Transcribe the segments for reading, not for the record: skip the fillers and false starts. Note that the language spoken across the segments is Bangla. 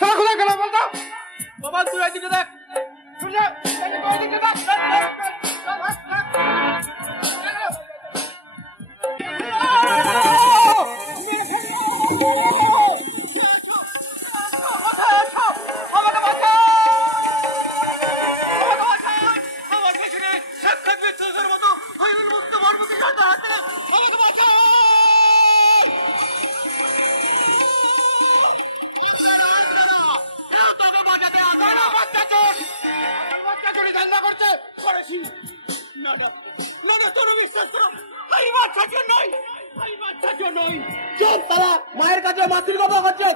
কোথায় গেল বলতো বাবা, তুই এদিকে দেখ, মায়ের কাছে মাতৃ কথা হচ্ছে।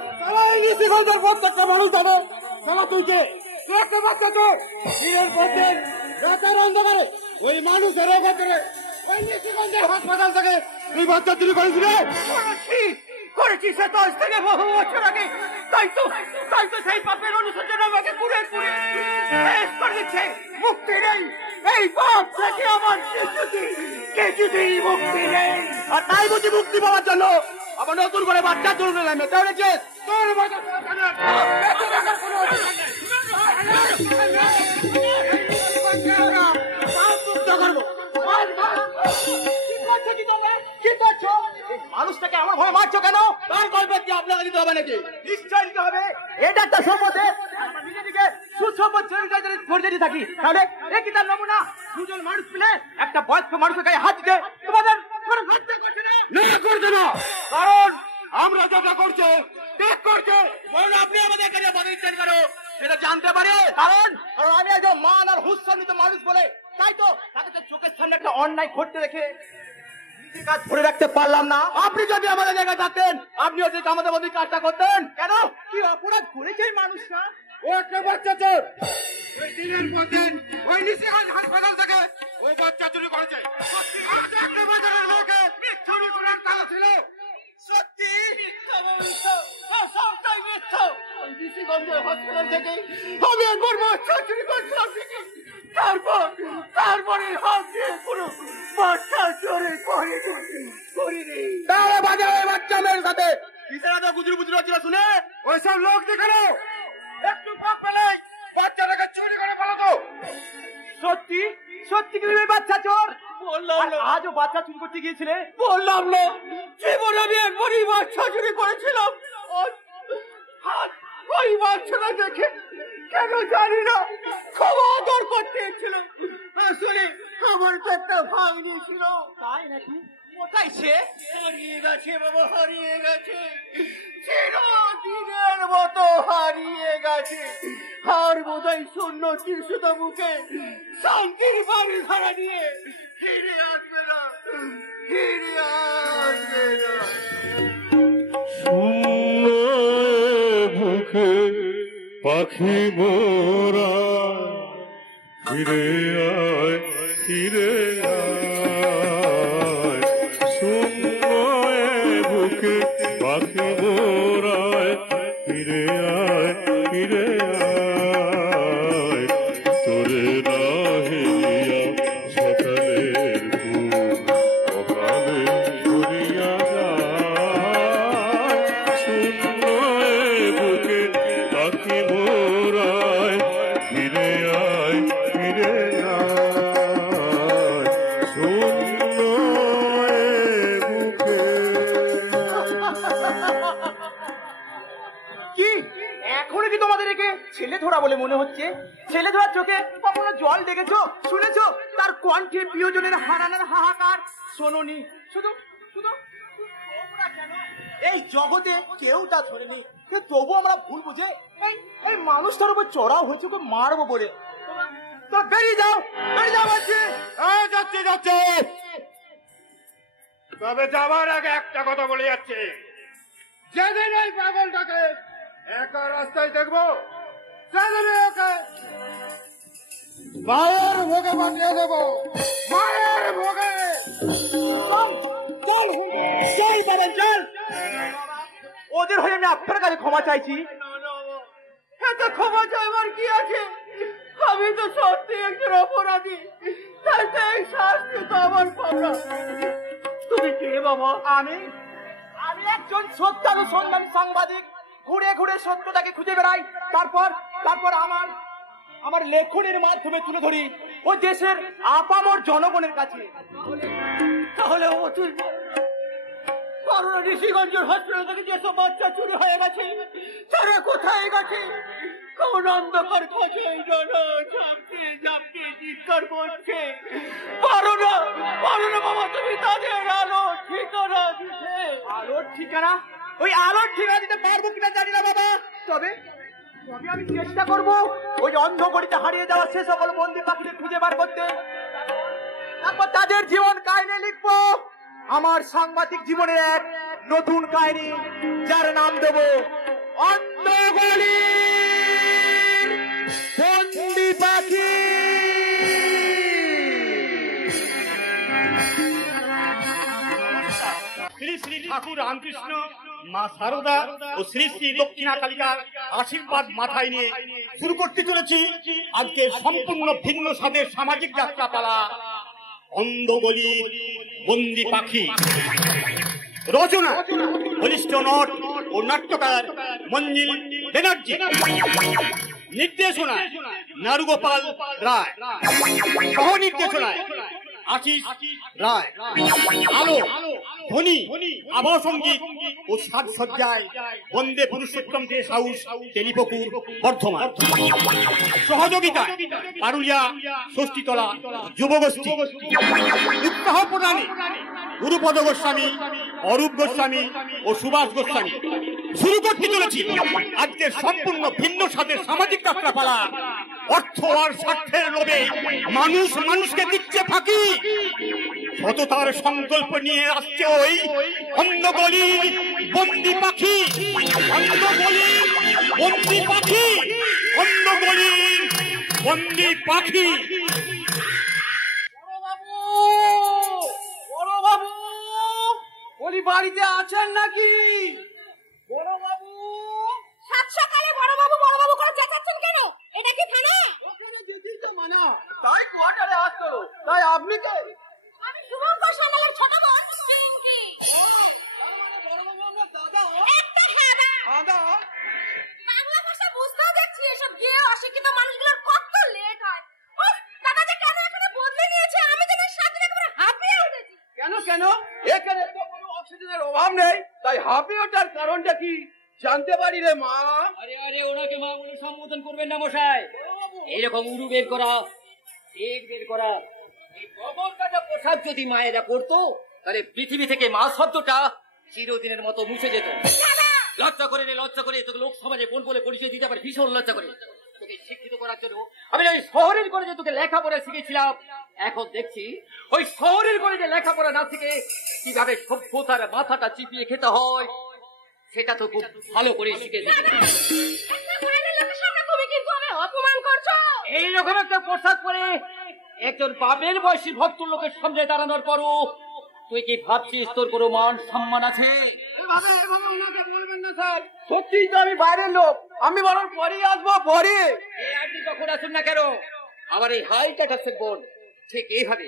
প্রত্যেকটা মানুষ জানে তুই কে? একটা বাচ্চা চোর রাতের অন্ধকারে ওই মানুষের অভদ্রে হাসপাতাল থেকে তুই বাচ্চা চুরি করেছিল। করেছি সে 10 থেকে বহু বছর আগে। তাই তো সেই পাপের অনুশোচন আমাকে পুরে শেষ করে দিচ্ছে। মুক্তি নেই এই পাপ থেকে আমার, কিছুতেই মুক্তি নেই। আর তাই বুঝি মুক্তি পাওয়ার জন্য আবার নতুন করে বাচ্চা চুরি করলাম। এটা হয়েছে তোর মানুষটাকে আমার ভয় মারছো কেন? তার গল্পের কি আপনাকে দিতে হবে নাকি? নিশ্চয় দিতে হবে। এটা একটা সম্পদে নিজেদিকে সুসম্পদ ছেড়ে থাকি, তাহলে একই তার নমুনা। দুজন মানুষ মিলে একটা বয়স্ক মানুষের গায়ে হাত দিতে তোমাদের করছে না, কারণ আমরা যেটা করছে ঠিক করছে। বলুন আপনি আমাদের কাছে বাধা দিচ্ছেন কেন? এটা জানতে পারে, কারণ আমি একজন মান আর হুৎসান্বিত মানুষ বলে। তাই তো তাকে চোখের সামনে একটা অন্যায় ঘটতে দেখে কাজ ধরে রাখতে পারলাম না। আপনি যদি আমাদের জায়গায় থাকতেন, আপনিও ঠিক আমাদের মধ্যে কাজটা করতেন কেন? কি অপরাধ করেছে এই মানুষটা? ও একটা বাচ্চা চোর। ওই দিনের পর দিন ওই নিশিগঞ্জ হাসপাতাল থেকে ওই বাচ্চা চুরি করেছে। একটা বাজারের লোকে চুরি করার তালা ছিল। সত্যি সবটাই মিথ্যা। ওই নিশিগঞ্জের হাসপাতাল থেকে আমি একবার বাচ্চা চুরি করছিলাম, তারপরে হাত দিয়ে কোনো বাচ্চা চোরে করিনি। তাহলে বাজারে বাচ্চা মেয়ের সাথে কিসের এত গুজরি বুজরি হচ্ছিল শুনে? ওইসব লোক দেখানো একটু পাক পেলে বাচ্চাটাকে চুরি করে পালাবো। সত্যি কি তুমি বাচ্চা চোর? বললাম না। আজও বাচ্চা চুরি করতে গিয়েছিলে? বললাম না। জীবনে আমি একবারই বাচ্চা চুরি করেছিলাম। ওই বাচ্চাটা দেখে কেন জানি না খুব আদর করতে ছিল। আসলে আমার তো একটা ভাগ্নি ছিল। তাই নাকি? কোথায় সে? হারিয়ে গেছে বাবা, হারিয়ে গেছে। চিরদিনের মতো হারিয়ে গেছে। আর বোধহয় শূন্য ত্রিশুত মুখে শান্তির বাড়ি ভাড়া নিয়ে ফিরে আসবে না, ফিরে আসবে না। শূন্য মুখে পাখি মোরা ফিরে আয়, ফিরে আয়। শূন্য বুকে পাখি মোরায় ফিরে আয়, ফিরে আয়। তোরে না হেরিয়া সকালের ঘুম সকালে ঘুরিয়া যায়। শূন্য বুকে পাখি মোরায় ফিরে আয়, ফিরে আয়। শূন্য বুকে। কি এখনো কি তোমাদের একে ছেলে ধরা বলে মনে হচ্ছে? ছেলে ধরার চোখে কখনো জল দেখেছো, শুনেছো তার কণ্ঠে প্রিয়জনের হারানোর হাহাকার? শোনোনি? শুধু শুধু এই জগতে কেউ তা ধরেনি, তবু আমরা ভুল বুঝে এই মানুষটার উপর চড়াও হয়েছে ওকে মারবো বলে। তো বেরিয়ে যাও, বেরিয়ে যাও বলছি। যাচ্ছে যাচ্ছে, তবে যাবার আগে একটা কথা বলে যাচ্ছে। যেদিন এই পাগলটাকে একা রাস্তায় দেখবো, সেদিন ওকে মায়ের ভোগে পাঠিয়ে দেবো, মায়ের ভোগে। চল চল বাবা চল। ওদের হয়ে আমি আপনার কাছে ক্ষমা চাইছি। এত ক্ষমা চাইবার কি আছে? আমি তো সত্যি একজন অপরাধী, তাই শাস্তি তো আমার পাবনা। তুমি কে বাবা? আমি একজন সত্যানুসন্ধানী সাংবাদিক। ঘুরে ঘুরে সত্যটাকে খুঁজে বেড়াই, তারপর আমার লেখনের মাধ্যমে তুলে ধরি ওই দেশের আপামর জনগণের কাছে। তাহলে করোনা ঋষিগঞ্জের হসপিটাল থেকে যেসব বাচ্চা চুরি হয়ে গেছে তারা কোথায় গেছে? কোন অন্ধকার খোঁজে চিৎকার করছে, পারো না বাবা, তুমি তাদের আলোর ঠিকানা ওই আলোর ঠিকানা দিতে পারবো কিনা জানি না বাবা। তবে আমি চেষ্টা করবো ওই অন্ধকারিতে হারিয়ে যাওয়া সে সকল বন্দী পাখিদের খুঁজে বার করতে। তারপর তাদের জীবন কাহিনী লিখবো, আমার সাংবাদিক জীবনের এক নতুন কাহিনী, যার নাম দেব অন্ধকারের বন্দী পাখি। শ্রী শ্রী ঠাকুর রামকৃষ্ণ, মা শারদা ও শ্রী শ্রী দক্ষিণা কালিকার আশীর্বাদ মাথায় নিয়ে শুরু করতে চলেছি আজকে সম্পূর্ণ ভিন্ন স্বাদের সামাজিক যাত্রাপালা অন্ধগলি বন্দি পাখি। রচনা বলিষ্ঠ নট ও নাট্যকার মঞ্জিল ব্যানার্জি। নির্দেশনা নারুগোপাল রায়। সহ নির্দেশনায় আশিস রায়। আলো, ধ্বনি, আবহ সঙ্গীত ও সাজসজ্জায় বন্দে পুরুষোত্তম দেশ হাউস, তেলিপুকুর, বর্ধমান। সহযোগিতা পারুলিয়া ষষ্ঠীতলা যুবগোষ্ঠী। উৎসাহ প্রদানে গুরুপদ গোস্বামী, অরূপ গোস্বামী ও সুভাষ গোস্বামী। শুরু করতে চলেছি আজকের সম্পূর্ণ ভিন্ন স্বাদের সামাজিক যাত্রাপালা অর্থ আর স্বার্থের লোভে মানুষ মানুষকে দিচ্ছে ফাঁকি। সততার সংকল্প নিয়ে আসছে ওই অন্ধগলির বন্দি পাখি। অন্ধগলির বন্দি পাখি, অন্ধগলির বন্দি পাখি। বড় বাবু বলি, বাড়িতে আছেন নাকি? বড় বাবু, সাত সকালে বড় বাবু করে চেঁচাচ্ছেন কেন? এটা কি থানা? ওখানে যেতেই তো মানা, তাই কোয়ার্টারে আসলো। তাই আপনি কে? আমি শুভঙ্কর সান্যালের ছোট বোন পিঙ্কি। বড় বাবু আমার দাদা। একটা হেবা দাদা, বাংলা ভাষা বুঝতেও দেখছি এসব গিয়ে অশিক্ষিত মানুষগুলোর কত লেট হয়। উফ, দাদা যে কেন এখানে বদলে নিয়েছে আমি তো না সাথে একেবারে হাঁপিয়ে উঠেছি। কেন এখানে তো কোনো অক্সিজেনের অভাব নেই, তাই হাঁপিয়ে ওঠার কারণটা কি জানতে পারি রে মা? আরে ওনাকে মা বলে সম্বোধন করবেন না মশাই। এইরকম উড়ু বের করা, পেট বের করা, এই গোবর কাটা পোশাক যদি মায়েরা করতো তাহলে পৃথিবী থেকে মা শব্দটা চিরদিনের মতো মুছে যেত। লজ্জা করে তোকে লোক সমাজে কোন বলে পরিচয় দিতে পারে, ভীষণ লজ্জা করে। তোকে শিক্ষিত করার জন্য আমি ওই শহরের কলেজে তোকে লেখাপড়া শিখেছিলাম। এখন দেখছি ওই শহরের কলেজে লেখাপড়া না শিখে কিভাবে সভ্যতার মাথাটা চিপিয়ে খেতে হয় সেটা তো খুব ভালো করে শিখেছি। অপমান করছো। এইরকম একটা পোশাক পরে একজন বাপের বয়সী ভদ্র লোকের সামনে দাঁড়ানোর পরও তুই কি ভাবছিস তোর কোনো মান সম্মান আছে? এভাবে ওনাকে বলবেন না স্যার, সত্যিই তো আমি বাইরের লোক, আমি বরং পরেই আসবো। পরে আপনি যখন আসুন না কেন আবার এই হাইটা বোন ঠিক এইভাবে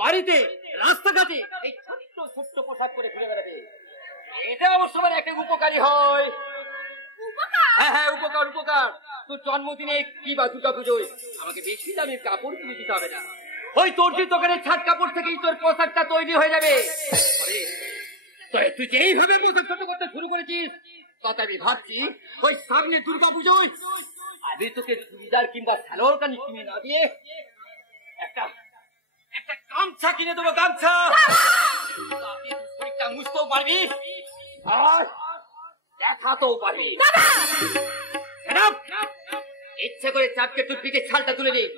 বাড়িতে রাস্তাঘাটে এই ছোট্ট ছোট্ট পোশাক পরে ঘুরে বেড়াবে। এটা অবশ্য আমার একটা উপকারী হয়। হ্যাঁ উপকার। তোর জন্মদিনে কি বা দুর্গা পুজোয় আমাকে বেশি দামের কাপড় কিনে দিতে হবে না। ওই দর্জির দোকানের ছাদ কাপড় থেকেই তোর পোশাকটা তৈরি হয়ে যাবে। তুই যে এইভাবে পোশাক ছোট করতে শুরু করেছিস তত আমি ভাবছি ওই সামনে দুর্গা পুজোয় আমি তোকে চুড়িদার কিংবা সালোয়ার কামিজ কিনে না দিয়ে একটা গামছা কিনে দেবো। গামছা শরীরটা মুছতেও পারবি আর দেখাতেও পারবি। ইচ্ছে করে চাপকে তোর পিঠে ছালটা তুলে দিই,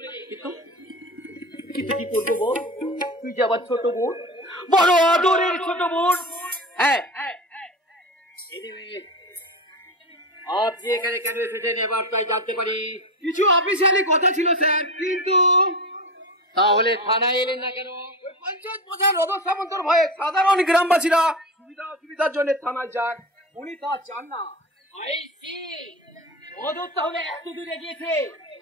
কিন্তু কি করবো বল? তুই যে আবার ছোট বোন, বড় আদরের ছোট বোন। হ্যাঁ আপনি এখানে কেন এসেছেন এবার তাই জানতে পারি? কিছু অফিসিয়ালি কথা ছিল স্যার, কিন্তু তাহলে থানায় এলেন না কেন? পঞ্চায়েত প্রধান রদর সামন্তর ভয়ে সাধারণ গ্রামবাসীরা অসুবিধার জন্য থানায় যাক, উনি তা চান না। ওদের তাহলে এত দূরে গিয়েছে।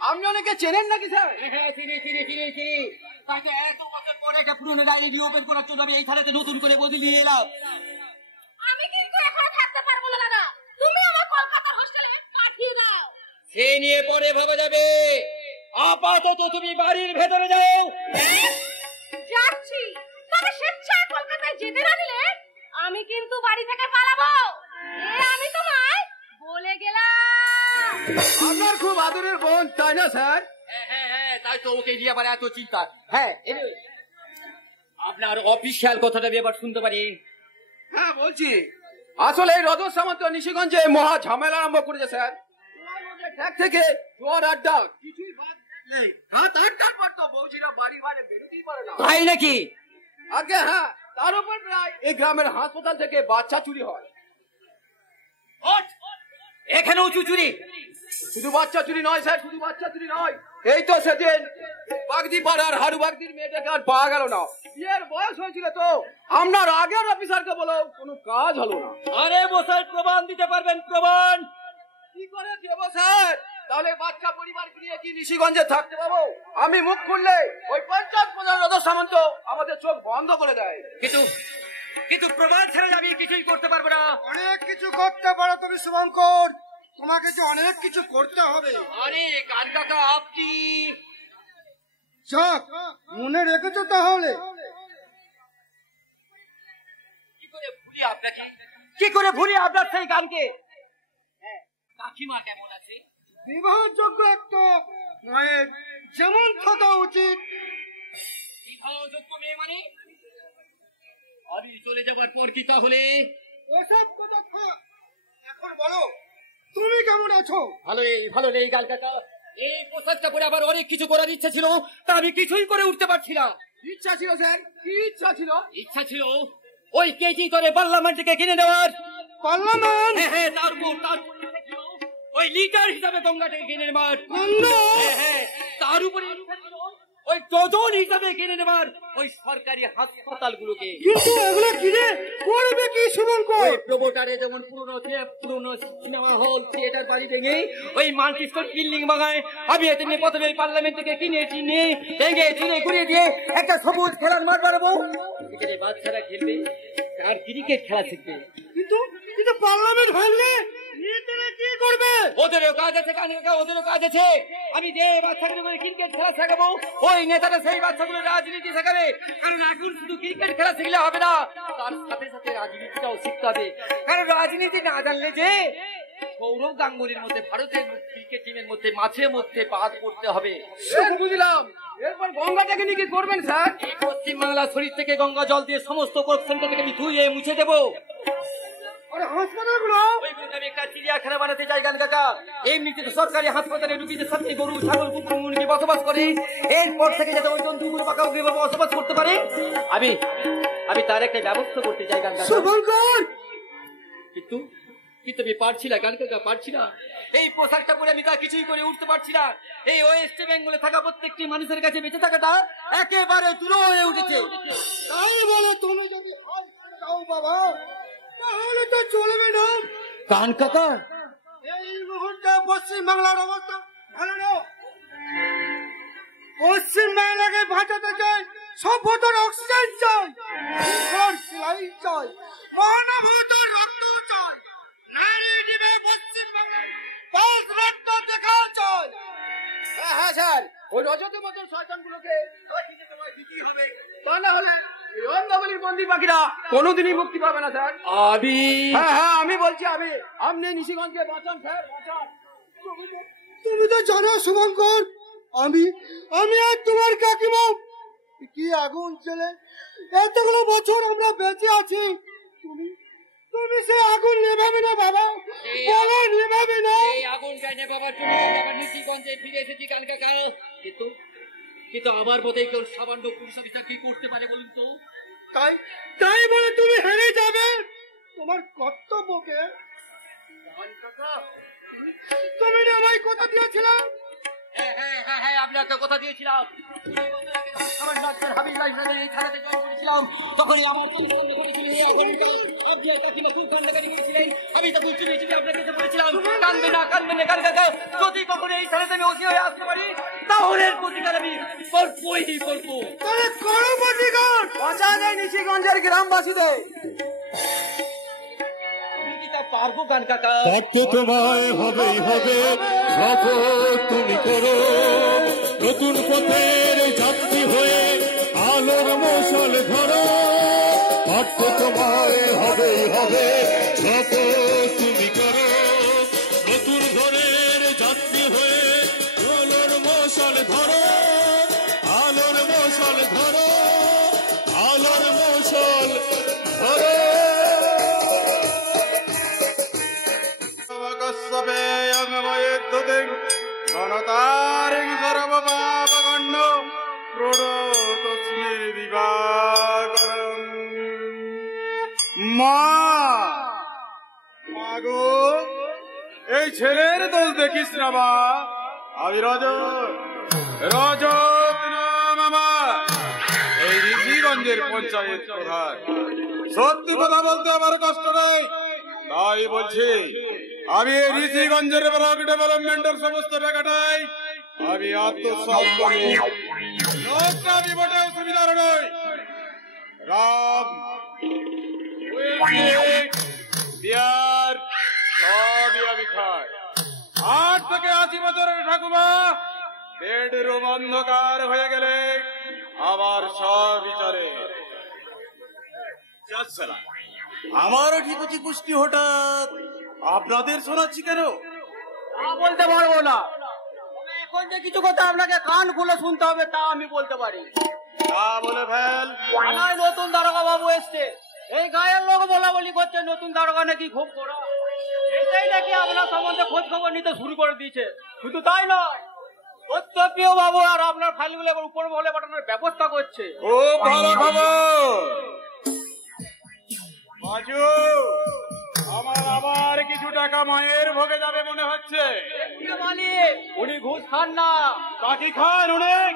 আপনি অনেকে চেনেন নাকি স্যার? হ্যাঁ চিনি। তাকে এত বছর পরে একটা পুরনো ডায়েরি রিওপেন করার জন্য আমি এই থানাতে নতুন করে বদলিয়ে এলাম। আমি কিন্তু এখনো থাকতে পারবো না দাদা, তুমি আমার কলকাতার হোস্টেলে পাঠিয়ে দাও। সে নিয়ে পরে ভাবা যাবে, আপাতত তুমি বাড়ির ভেতরে যাও। যাচ্ছি, তবে স্বেচ্ছায় কলকাতায় যেতে না দিলে আমি কিন্তু বাড়ি থেকে পালাবো, আমি তোমায় বলে গেলাম। আপনার খুব আদরের বোন, তাই না স্যার? হ্যাঁ, তাই তো ওকে নিয়ে আবার এত চিন্তা। হ্যাঁ, আপনার অফিসিয়াল কথাটা আমি এবার শুনতে পারি। হ্যাঁ বলছি, আসলে এই রজত সামন্ত নিশিগঞ্জে মহা ঝামেলা আরম্ভ করেছে স্যার। ঠেক থেকে জোয়ার আড্ডা কিছুই বাদ নেই। রাত 8টার পর তো বৌজিরা বাড়ি বাইরে বেরোতেই পারে না। তাই নাকি? আগে হ্যাঁ, তার উপর প্রায় এই গ্রামের হাসপাতাল থেকে বাচ্চা চুরি হয়। এখানেও চুরি? শুধু বাচ্চা চুরি নয় স্যার, শুধু বাচ্চা চুরি নয়, এই তো সেদিন বাগদি পাড়ার হারু বাগদির মেয়েটাকে আর পাওয়া গেল না। বিয়ের বয়স হয়েছিল তো, আপনার আগের অফিসারকে বলো, কোনো কাজ হলো না। আরে বসার প্রমাণ দিতে পারবেন? প্রমাণ কি করে দেব স্যার? তাহলে বাচ্চা পরিবার নিয়ে কি নিশিগঞ্জে থাকতে পাবো? আমি মুখ খুললে ওই পঞ্চায়েত প্রধান রজত সামন্ত আমাদের চোখ বন্ধ করে দেয়। কিন্তু প্রমাণ ছাড়া আমি কিছুই করতে পারবো না। অনেক কিছু করতে পারো তুমি শুভঙ্কর, তোমাকে যে অনেক কিছু করতে হবে। আরে কান কাকা, আপনি যাক, মনে রেখেছো তাহলে। কি করে ভুলি আপনার সেই গানকে? কাকিমা কেমন আছে? বিবাহযোগ্য একটা মায়ের যেমন থাকা উচিত। বিবাহযোগ্য মেয়ে মানে? আমি চলে যাবার পর কি তাহলে? ওসব কথা থাক, এখন বলো তুমি কেমন আছো? ভালো নেই গাল কাকা। এই পোশাকটা পরে আবার অনেক কিছু করার ইচ্ছা ছিল, তা আমি কিছুই করে উঠতে পারছি না। ইচ্ছা ছিল স্যার? কি ইচ্ছা ছিল? ইচ্ছা ছিল ওই কেজি করে পার্লামেন্টকে কিনে নেওয়ার। পার্লামেন্ট? হ্যাঁ, তার ওই লিটার হিসাবে গঙ্গাটাকে কিনে নেবার। হ্যাঁ, তার উপরে ওই ডজন হিসাবে কিনে নেবার ওই সরকারি হাসপাতালগুলোকে। কিন্তু এগুলো কিনে করবে কি শুভঙ্কর? ওই প্রমোটারে যেমন পুরনো সিনেমা হল থিয়েটার বাড়ি ভেঙে ওই মাল্টি স্টোর বিল্ডিং বাগায় আমি এতে নিয়ে প্রথমে পার্লামেন্ট থেকে কিনে ভেঙে চুনে ঘুরিয়ে দিয়ে একটা সবুজ খেলার মাঠ বানাবো। সেখানে বাচ্চারা খেলবে আর ক্রিকেট খেলা শিখবে। কিন্তু পার্লামেন্ট ভাঙলে নেতারা কি করবে? ওদেরও কাজ আছে কাকা, ওদেরও কাজ আছে। আমি যে বাচ্চাগুলো ক্রিকেট খেলা শেখাবো, ওই নেতারা সেই বাচ্চাগুলো রাজনীতি শেখাবে। কারণ এখন শুধু ক্রিকেট খেলা শিখলে হবে না, তার সাথে সাথে রাজনীতিটাও শিখতে হবে। কারণ রাজনীতি না জানলে যে সৌরভ গাঙ্গুলির মধ্যে ভারতের ক্রিকেট টিমের মধ্যে মাঝে মধ্যে বাদ করতে হবে। বুঝলাম। এরপর গঙ্গাটাকে নিয়ে কি করবেন স্যার? পশ্চিমবাংলা শরীর থেকে গঙ্গা জল দিয়ে সমস্ত কর্পোরেশনটাকে আমি ধুয়ে মুছে দেবো। আরে হাসপাতালগুলো? ওইগুলোকে আমি একটা চিড়িয়াখানা বানাতে চাই গান কাকা। এমনিতে তো সরকারি হাসপাতালে রুগীদের সাথে গরু, ছাগল, কুকুর, মুরগি বসবাস করে। এরপর থেকে যাতে ওই জন্তুগুলো পাকাপাকিভাবে বসবাস করতে পারে, আমি তার একটা ব্যবস্থা করতে চাই গান কাকা। শুভঙ্কর! কিন্তু আমি পারছি না গান কাকা, পারছি না। এই পোশাকটা পরে আমি তা কিছুই করে উঠতে পারছি না। এই ওয়েস্ট বেঙ্গলে থাকা প্রত্যেকটি মানুষের কাছে বেঁচে থাকাটা একেবারে দূর হয়ে উঠেছে। তাই বলে তুমি যদি হাল ছেড়ে দাও বাবা, তাহলে তো চলবে না। গান কাকা, এই মুহূর্তে পশ্চিম বাংলার অবস্থা ভালো না। পশ্চিম বাংলাকে বাঁচাতে চাই, সভ্যতার অক্সিজেন চাই, সেলাই চাই, মানবতার রক্ত চাই, নারী দিবে পশ্চিম বাংলায় পাঁচ রক্ত দেখা চাই। হ্যাঁ স্যার, ওই রজতের মতন শয়তানগুলোকে দিতেই হবে, তা না হলে এই অন্ধবলির বন্দি পাখিরা কোনোদিনই মুক্তি পাবে না স্যার। হ্যাঁ আমি বলছি, আপনি নিশিগঞ্জকে বাঁচান স্যার, বাঁচান। তুমি তো জানো শুভঙ্কর, আমি আর তোমার কাকিমা কি আগুন জ্বলে এতগুলো বছর আমরা বেঁচে আছি। তুমি সে আগুন নেভাবে না বাবা, বলো নেভাবে না। এই আগুনটাই নেভাবার জন্য আবার নিশিগঞ্জে ফিরে এসেছি গান কাকা। কিন্তু আমার মতে কেউ সামান্য পুলিশ অফিসার কি করতে পারে বলুন তো? তাই বলে তুমি হেরে যাবে তোমার কর্তব্যকে? তুমি না আমায় কথা দিয়েছিলে? হ্যাঁ, আমি একটা কথা দিয়েছিলাম। আমার ডাক্তার হাবিব লাইফে এই থানাতে জয়েন করেছিলাম, তখনই আমার সামনে করেছিল এই আগুনটা। আপনি এই কাকিমা খুব কান্নাকাটি করেছিলেন, আমি তখন চুপে চুপে আপনার কাছে বলেছিলাম কানবেন না গান কাকা, যদি কখনো এই থানাতে আমি ওসি হয়ে আসতে পারি তাহলে প্রতিকার আমি করবই করবো। তাহলে করো প্রতিকার, বাঁচা যায় নিশিগঞ্জের গ্রামবাসীদের। পারবো গান কাকা, থাকতে তোমায় হবেই হবে, শপথ তুমি করো। নতুন পথের যাত্রী হয়ে আলোর মশাল ধরো। থাকতে তোমায় হবেই হবে, শপথ তুমি করো। নতুন ঘরের যাত্রী হয়ে আলোর মশাল ধরো। আলোর মশাল ধরো, আলোর মশাল ধরো। এই ছেলের দোষ দেখিস না বা, আমি রজত নাম আমার, এই ঋষিগঞ্জের পঞ্চায়েত প্রধান। সত্যি কথা বলতে আমার কষ্ট নেই, তাই বলছি আমি এই ঋষিগঞ্জের ব্লক ডেভেলপমেন্টের সমস্ত টাকাটাই আমি আত্মসাৎ করি। লোকটা আমি মোটেও সুবিধার নই। রাম বিয়ার সবই আমি খাই। 8 থেকে 80 বছরের ঠাকুমা বেডরুম অন্ধকার হয়ে গেলে আবার সব বিচারে। আমারও ঠিক হচ্ছে পুষ্টি, হঠাৎ আপনাদের শোনাচ্ছি কেন? বলতে পারবো না, এখন যে কিছু কথা আপনাকে কান খুলে শুনতে হবে তা আমি বলতে পারি। বলে ফেল। থানায় নতুন দারোগা বাবু এসছে, এই গায়ের লোক বলা বলি করছে নতুন দারোগা নাকি খুব বড়, এটাই নাকি আপনার সম্বন্ধে খোঁজ খবর নিতে শুরু করে দিয়েছে। শুধু তাই নয়, সত্যপ্রিয় বাবু আর আপনার ফাইলগুলো এবার উপর মহলে পাঠানোর ব্যবস্থা করছে। ও ভালো খবর। আমার আবার কিছু টাকা মায়ের ভোগে যাবে মনে হচ্ছে। উনি ঘুষ খান না। কাকি খান অনেক,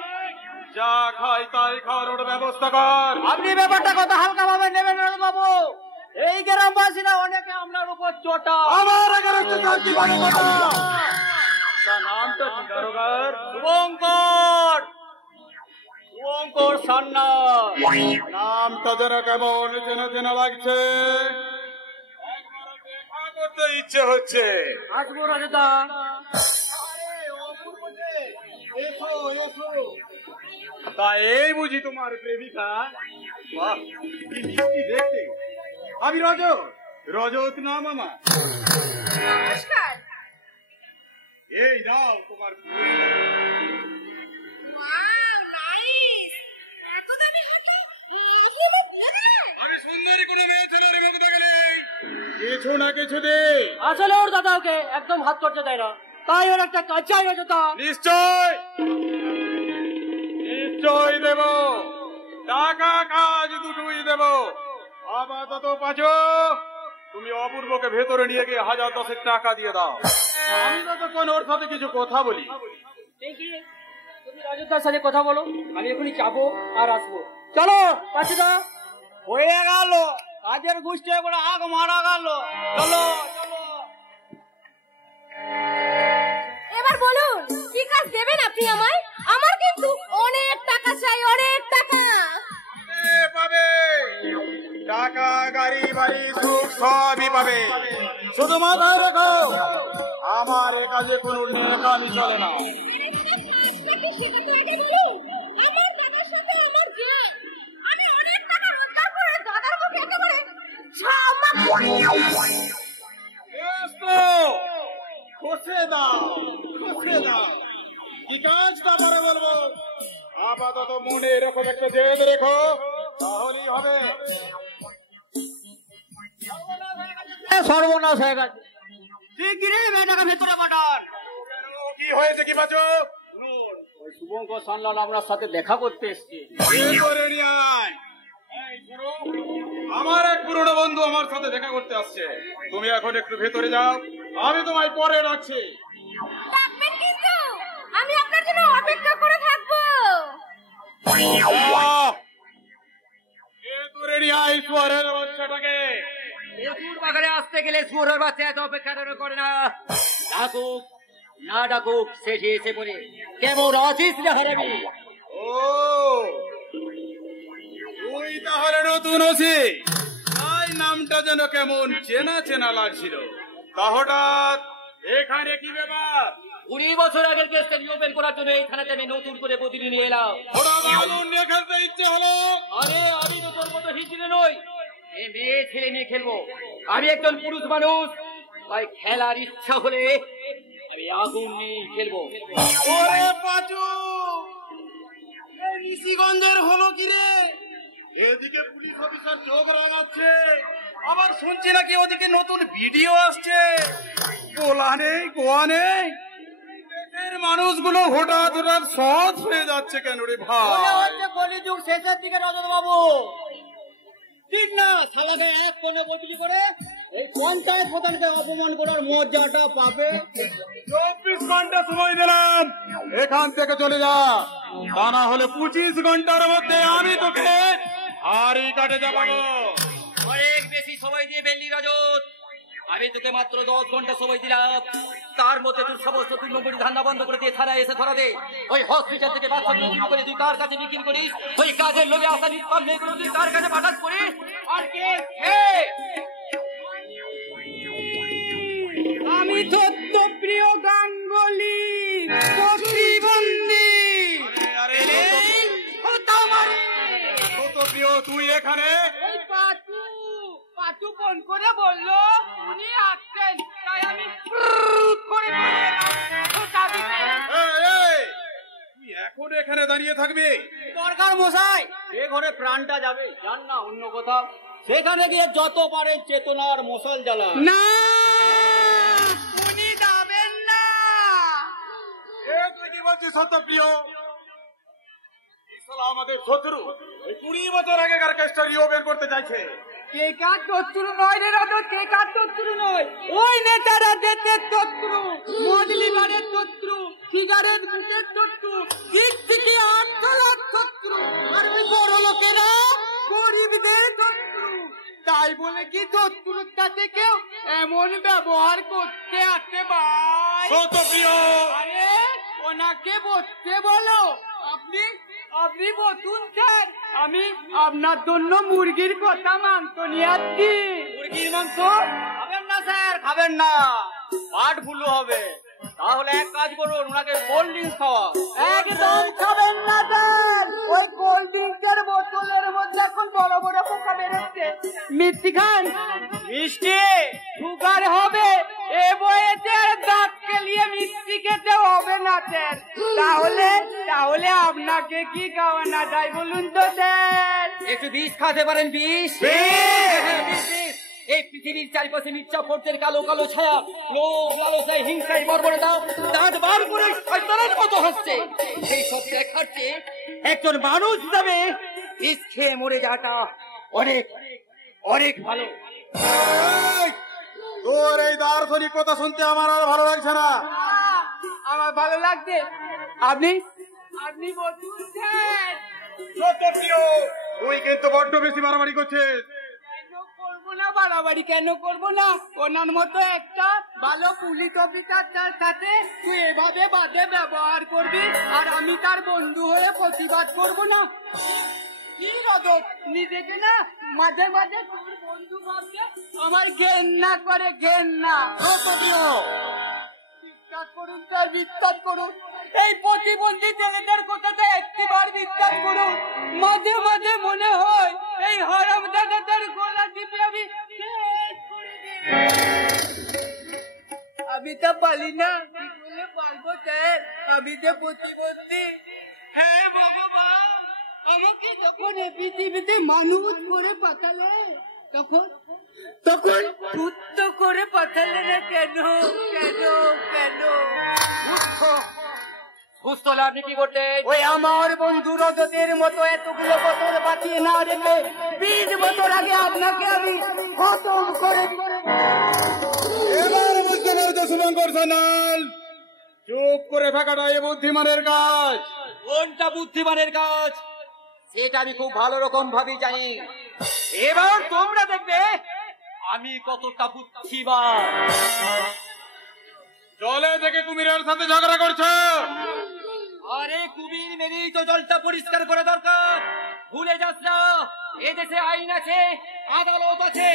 যা খাই তাই খাওয়ার ব্যবস্থা কর। আপনি ব্যাপারটা কথা হালকা ভাবে নেবেন না বাবু, এই গ্রামবাসীরা অনেকে আপনার উপর চটা। আমার নামটা কি দারোগার? শুভঙ্কর, শুভঙ্কর সান্না। নামটা যেন কেমন চেনা চেনা লাগছে, দেখা করতে ইচ্ছে হচ্ছে। আসবো রাজদা। তা এই বুঝি তোমার প্রেমিকা? বাহ, কি মিষ্টি দেখতে। আমি রজত নাম আমার। নমস্কার। এই নাও তোমার ওয়াও, নাইস। এত দামি হাতে আমি সুন্দরী কোনো মেয়ে ছেলের মুখ দেখলে কিছু না কিছু দে। আসলে ওর দাদা ওকে একদম হাত করতে দেয় না, তাই ওর একটা কাজ চাই রাজদা। নিশ্চয় নিশ্চয় দেব, টাকা কাজ দুটোই দেব। আপাতত পাচো, তুমি অপূর্বকে ভেতরে নিয়ে গিয়ে 1010 টাকা দিয়ে দাও। আমি ততক্ষণ ওর সাথে কিছু কথা বলি। তুমি রাজদার সাথে কথা বলো, আমি এখনই যাবো আর আসবো। চলো পাচিদা, হয়ে গেল কাজের গোষ্ঠী করে আগ মারা গেল। চলো চলো। এবার বলুন কি কাজ দেবেন আপনি আমায়? আমার কিন্তু অনেক টাকা চাই, অনেক টাকা। পাবে টাকা, গাড়ি বাড়ি, সুখ সবই পাবে। শুধু মাথায় রেখো, আমার এ কাজে কোনো নেকামি চলে না। সেটা তো আগে বলুন। আমার দাদার সাথে আমার যে আমি অনেক টাকা রোজগার করে দাদার মুখে একেবারে ঝামা করে। খসে দাও, খসে দাও। কি কাজ তারপরে বলবো। আপাতত মনে এরকম একটা জেদ রেখো, তাহলেই হবে। সর্বনাশ হয়ে গেছে, শিগগিরই মেয়েটাকে ভেতরে পাঠান। কি হয়েছে কি বাঁচো? শুনুন, ওই শুভঙ্কর সান্যাল আপনার সাথে দেখা করতে এসছে। ভেতরে নিয়ে আয়। এই শোনো, আমার এক পুরনো বন্ধু আমার সাথে দেখা করতে আসছে। তুমি এখন একটু ভেতরে যাও, আমি তোমায় পরে রাখছি। ডাকবেন কিন্তু, আমি আপনার জন্য অপেক্ষা করে থাকবো। ভেতরে নিয়ে আয় শুয়োরের বাচ্চাটাকে। বাগানে আসতে গেলে শুয়োরের বাচ্চা এত অপেক্ষা করে না। ডাকুক, না ডাকুক শেষে এসে পড়ে কেমন আছিস রে হারাবি? ও তুই তাহলে নতুন ওসি? তাই নামটা যেন কেমন চেনা চেনা লাগছিল। তা হঠাৎ এখানে কি ব্যাপার? 20 বছর আগের কেসটা রিওপেন করার জন্য এই থানাতে আমি নতুন করে বদলি নিয়ে এলাম। হঠাৎ আগুন নিয়ে খেলতে ইচ্ছে হলো? আরে আমি তো তোর মতো হিজড়ে নই, এই মেয়ে ছেলে নিয়ে খেলবো। আমি একজন পুরুষ মানুষ, তাই খেলার ইচ্ছা হলে আমি আগুন নিয়ে খেলবো। ওরে পাঁচু, এই নিশিগঞ্জের হলো কি রে? এদিকে পুলিশ অফিসার চোখ রাঙাচ্ছে, আবার শুনছি নাকি ওদিকে নতুন ভিডিও আসছে। গোলা নেই, গোয়া নেই, দেশের মানুষগুলো হঠাৎ হঠাৎ সৎ হয়ে যাচ্ছে কেন রে ভাই? কলিযুগ শেষের দিকে রজত বাবু। ঠিক না, সালাকে এক কোণে বদলি করে এই পঞ্চায়েত প্রধানকে অপমান করার মজাটা পাবে। 24 ঘন্টা সময় দিলাম, এখান থেকে চলে যা, তা না হলে 25 ঘন্টার মধ্যে আমি তোকে হাড়ি কাটে যাবো। অনেক বেশি সময় দিয়ে ফেললি রজত। আমি তোকে মাত্র 10 ঘন্টা সময় দিলাম, তার মধ্যে তোর সমস্ত 2 নম্বরী ধান্দা বন্ধ করে দিয়ে থানায় এসে ধরা দে। ওই হসপিটাল থেকে বাচ্চা বিক্রি করে তুই কার কাছে বিক্রি করিস? ওই কাজের লোভে আসা নিষ্পাপ মেয়েগুলো তুই কার কাছে পাঠাস করিস? আর কে? আমি দত্তপ্রিয় গাঙ্গুলি প্রতিবন্ধী। আরে প্রিয়, তুই এখানে? এই পাটু ফোন করে বললো উনি আসছেন, তাই আমি করে তুই এখন এখানে দাঁড়িয়ে থাকবি? দরকার মশাই, এ ঘরে প্রাণটা যাবে, জান না অন্য কোথাও। সেখানে গিয়ে যত পারে চেতনার মশাল জ্বালা। না, উনি যাবেন না। তুই কি বলছিস সত্যপ্রিয়? আমাদের শত্রু ওই 20 বছর আগেকার কেসটা রিওপেন করতে চাইছে। কে কার শত্রু নয় রে রজত, কে কার শত্রু নয়। ওই নেতারা দেশের শত্রু, মজলিবারের শত্রু, সিগারেট বুকের শত্রু, দিক থেকে আটতলার শত্রু, আর ওই বড় লোকেরা গরিবদের শত্রু। তাই বলে কি শত্রুর সাথে কেউ এমন ব্যবহার করতে আসে ভাই? সত্যপ্রিয়, আরে ওনাকে বসতে বলো। আপনি বসুন স্যার, আমি আপনার জন্য মুরগির কথা মাংস নিয়ে আসছি। মুরগির মাংস খাবেন না স্যার? খাবেন না, পাট ভুলু হবে। তাহলে এক কাজ করুন, ওনাকে কোল্ড ড্রিঙ্কস খাওয়া। একদম খাবেন না স্যার, ওই কোল্ড ড্রিঙ্কের বোতলের মধ্যে এখন বড় বড় পোকা বেরোচ্ছে। মিষ্টি খান? মিষ্টি সুগার হবে, এ বয়সে আর দাঁত কেলিয়ে মিষ্টি খেতে হবে না স্যার। তাহলে আপনাকে কি খাওয়ানো যায় বলুন তো স্যার? একটু বিষ খাতে পারেন? বিষ? এই পৃথিবীর চারিপাশে মির্জাফরদের কালো কালো ছায়া, লোভ লালসায় হিংসায় বর্বরতা দাঁত বার করে শয়তানের মতো হাসছে। সেই সব দেখাচ্ছে একজন মানুষ হিসাবে বিষ খেয়ে মরে যাওয়াটা অনেক অনেক ভালো। তোর এই দার্শনিক কথা শুনতে আমার আর ভালো লাগছে না। আমার ভালো লাগছে। আপনি বলুন স্যার। সত্যপ্রিয়, তুই কিন্তু বড্ড বেশি বাড়াবাড়ি করছিস। বাড়াবাড়ি কেন করবো না? ওনার মতো একটা ভালো পুলিশ অফিসার সাথে তুই এভাবে বাদে ব্যবহার করবি, আর আমি তার বন্ধু হয়ে প্রতিবাদ করবো না? কি রজত, নিজেকে না মাঝে মাঝে তোর বন্ধু ভাবছে, আমার ঘেন্না করে, ঘেন্না। বিশ্বাস করুন স্যার, বিশ্বাস করুন, এই প্রতিবন্ধী ছেলেদের কথাতে একটিবার বিশ্বাস করুন। মাঝে মাঝে মনে হয় এই হারামজাদাদের গলা টিপে আমি শেষ করে দিই। আমি তো পারি না, কি করে পারবো স্যার? আমি যে প্রতিবন্ধী। হ্যাঁ ভগবান, আমাকে যখন এই পৃথিবীতে মানুষ করে পাঠালে, তখন পুত্র করে পাঠালে না কেন? সুস্থ হলে আপনি কি করতেন? ওই আমার বন্ধু রজতের মতো এতগুলো বছর বাঁচিয়ে না রেখে 20 বছর আগে আপনাকে আমি খতম করে এবার বুঝতে পারছো শুভঙ্কর সান্যাল, চুপ করে থাকাটা এ বুদ্ধিমানের কাজ। কোনটা বুদ্ধিমানের কাজ সেটা আমি খুব ভালো রকম ভাবে জানি। এবার তোমরা দেখবে আমি কতটা বুদ্ধিমান। জলে থেকে কুমিরের সাথে ঝগড়া করছো? আরে কুমির মেরেই তো জলটা পরিষ্কার করা দরকার। ভুলে যাস না, এদেশে আইন আছে, আদালত আছে,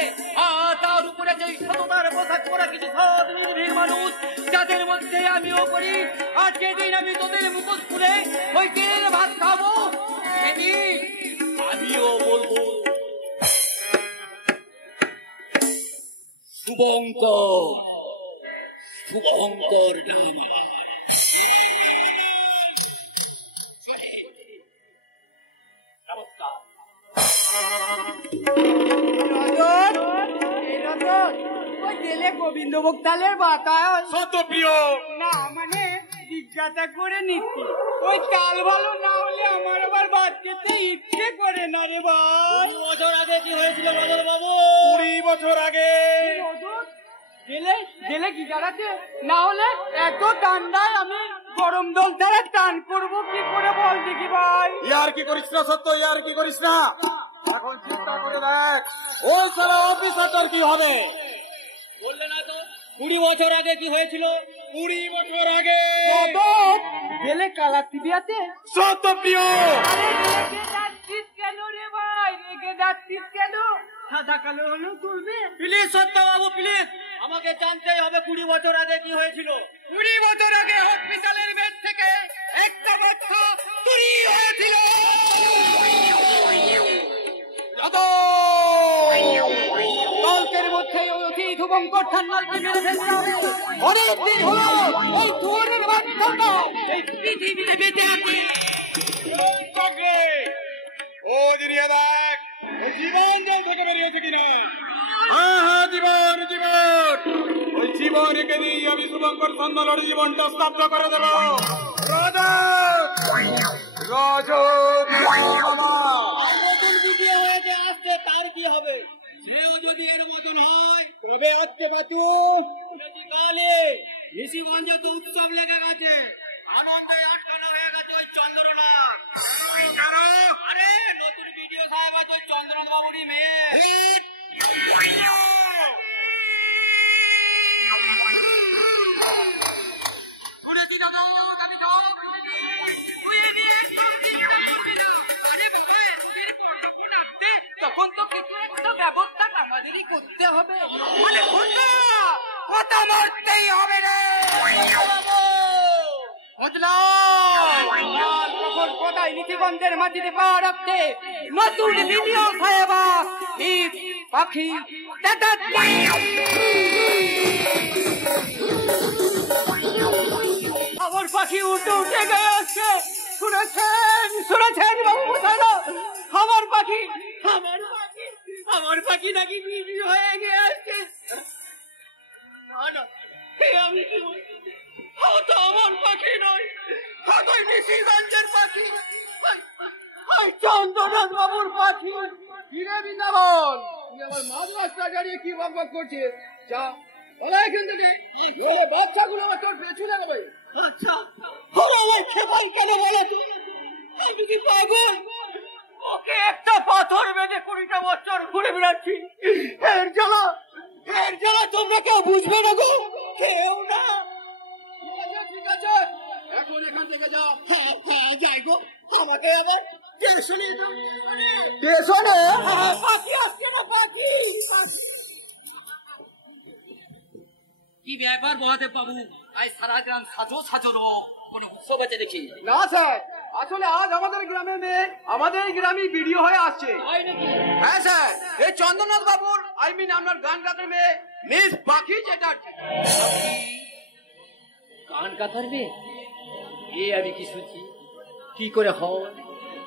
আর তার উপরে যে সততার পোশাক পরা কিছু সৎ নির্ভীক মানুষ, যাদের মধ্যে আমিও করি। আর যেদিন আমি তোদের মুখোশ খুলে ওই তেল ভাত খাবো, সেদিন আমিও বলবো শুভঙ্কর, শুভঙ্কর ডাইনা। গোবিন্দভোগ তালের বাতাস সত্যপ্রিয়, না মানে জিজ্ঞাসা করে নিচ্ছি, ওই তাল ভালো না হলে আমার আবার বাদ খেতে ইচ্ছে করে না রে ভাই। 20 বছর আগে কি হয়েছিল নজর বাবু? 20 বছর আগে গেলে গেলে কি দাঁড়াচ্ছে, না হলে এত ঠান্ডায় আমি গরম জল দ্বারা টান করবো কি করে বল দেখি ভাই। ইয়ার কি করিস না সত্য, ইয়ার কি করিস না। এখন চিন্তা করে দেখ ওই সালা অফিসারটার কি হবে। বললে না তো 20 বছর আগে কি হয়েছিল? 20 বছর আগে গেলে কালার টিভিয়াতে সত্যপ্রিয়, রেগে যাচ্ছিস কেন রে ভাই, রেগে যাচ্ছিস কেন? সাদা কালো হলেও তুলবে। প্লিজ সত্য বাবু প্লিজ, আমাকে জানতেই হবে 20 বছর আগে কি হয়েছিল। 20 বছর আগে হসপিটালের বেড থেকে একটা বাচ্চা চুরি হয়েছিল। কালকের মধ্যে অতি শুভঙ্কর ঠান্ডাকে মেরে ফেলতে হবে। অনেকদিন হলো ওই ধরনের বাচ্চাটা এই পৃথিবীতে বেঁচে আছে। ও জিরিয়া দেখ ও জীবন জল থেকে বেরিয়েছে কিনা। হ্যাঁ হ্যাঁ জীবন জীবন, ওই জীবন রেখে দিই আমি শুভঙ্কর সন্ধানের জীবনটা স্তব্ধ করে দেবো। রাজা রাজা নতুন ভিডিও হয়ে যে আসছে তার কি হবে? সেও যদি এর মতন হয় তবে আসতে পারতো। কালে ঋষিগঞ্জে তো উৎসব লেগে গেছে, আনন্দে আটকানো হয়ে গেছে ওই চন্দ্রনাথ। আরে নতুন ভিডিও সাহেব আছে ওই চন্দ্রনাথ বাবুরই মেয়ে। শুনেছি দাদা আমি তখন তো কিছু একটা ব্যবস্থা আমাদেরই করতে হবে। মানে কথা মারতেই হবে রে তখন কোথায় নীতিগঞ্জের মাটিতে পা রাখতে নতুন ভিডিও সাহেবা পাখি আমার পাখি উঠে উঠে গিয়ে আসছে। শুনেছেন শুনেছেন বাবু মশাই, আমার পাখি আমার পাখি আমার পাখি নাকি বিক্রি হয়ে গিয়ে আসছে। না না আমি কি বলছি, ও তো আমার পাখি নয়, ওই নিশিগঞ্জের পাখি, চন্দ্রনাথ বাবুর পাখি। কিরে বৃন্দাবন, তুই আমার মাঝ রাস্তা দাঁড়িয়ে কি বকবক করছিস? যা বলা এখান থেকে, বাচ্চাগুলো আমার তোর পেছনে নেবে। আচ্ছা ওরা আমার খেপাল কেন বলো তো, আমি কি পাগল? ওকে একটা পাথর বেঁধে 20টা বছর ঘুরে বেড়াচ্ছি। এর জ্বালা তোমরা কেউ বুঝবে না গো, কেউ না। ঠিক আছে এখন এখান থেকে যাও। হ্যাঁ যাই গো, আমাকে আবার স্টেশনে পাখি আসছে না, পাখি। কি ব্যাপার বলাতে পাবো? আজ সারা গ্রাম সাজো সাজো রোগ, কোন উৎসব আছে দেখি না স্যার, আসলে আজ আমাদের গ্রামের মেয়ে আমাদের গ্রামে ভিডিও হয়ে আসছে। হ্যাঁ স্যার, এই চন্দ্রনাথ বাবুর আপনার গান গাতের মেয়ে মিস পাখি চ্যাটার্জি। গান কাতার মেয়ে? এ আমি কি শুনছি, কি করে হয়?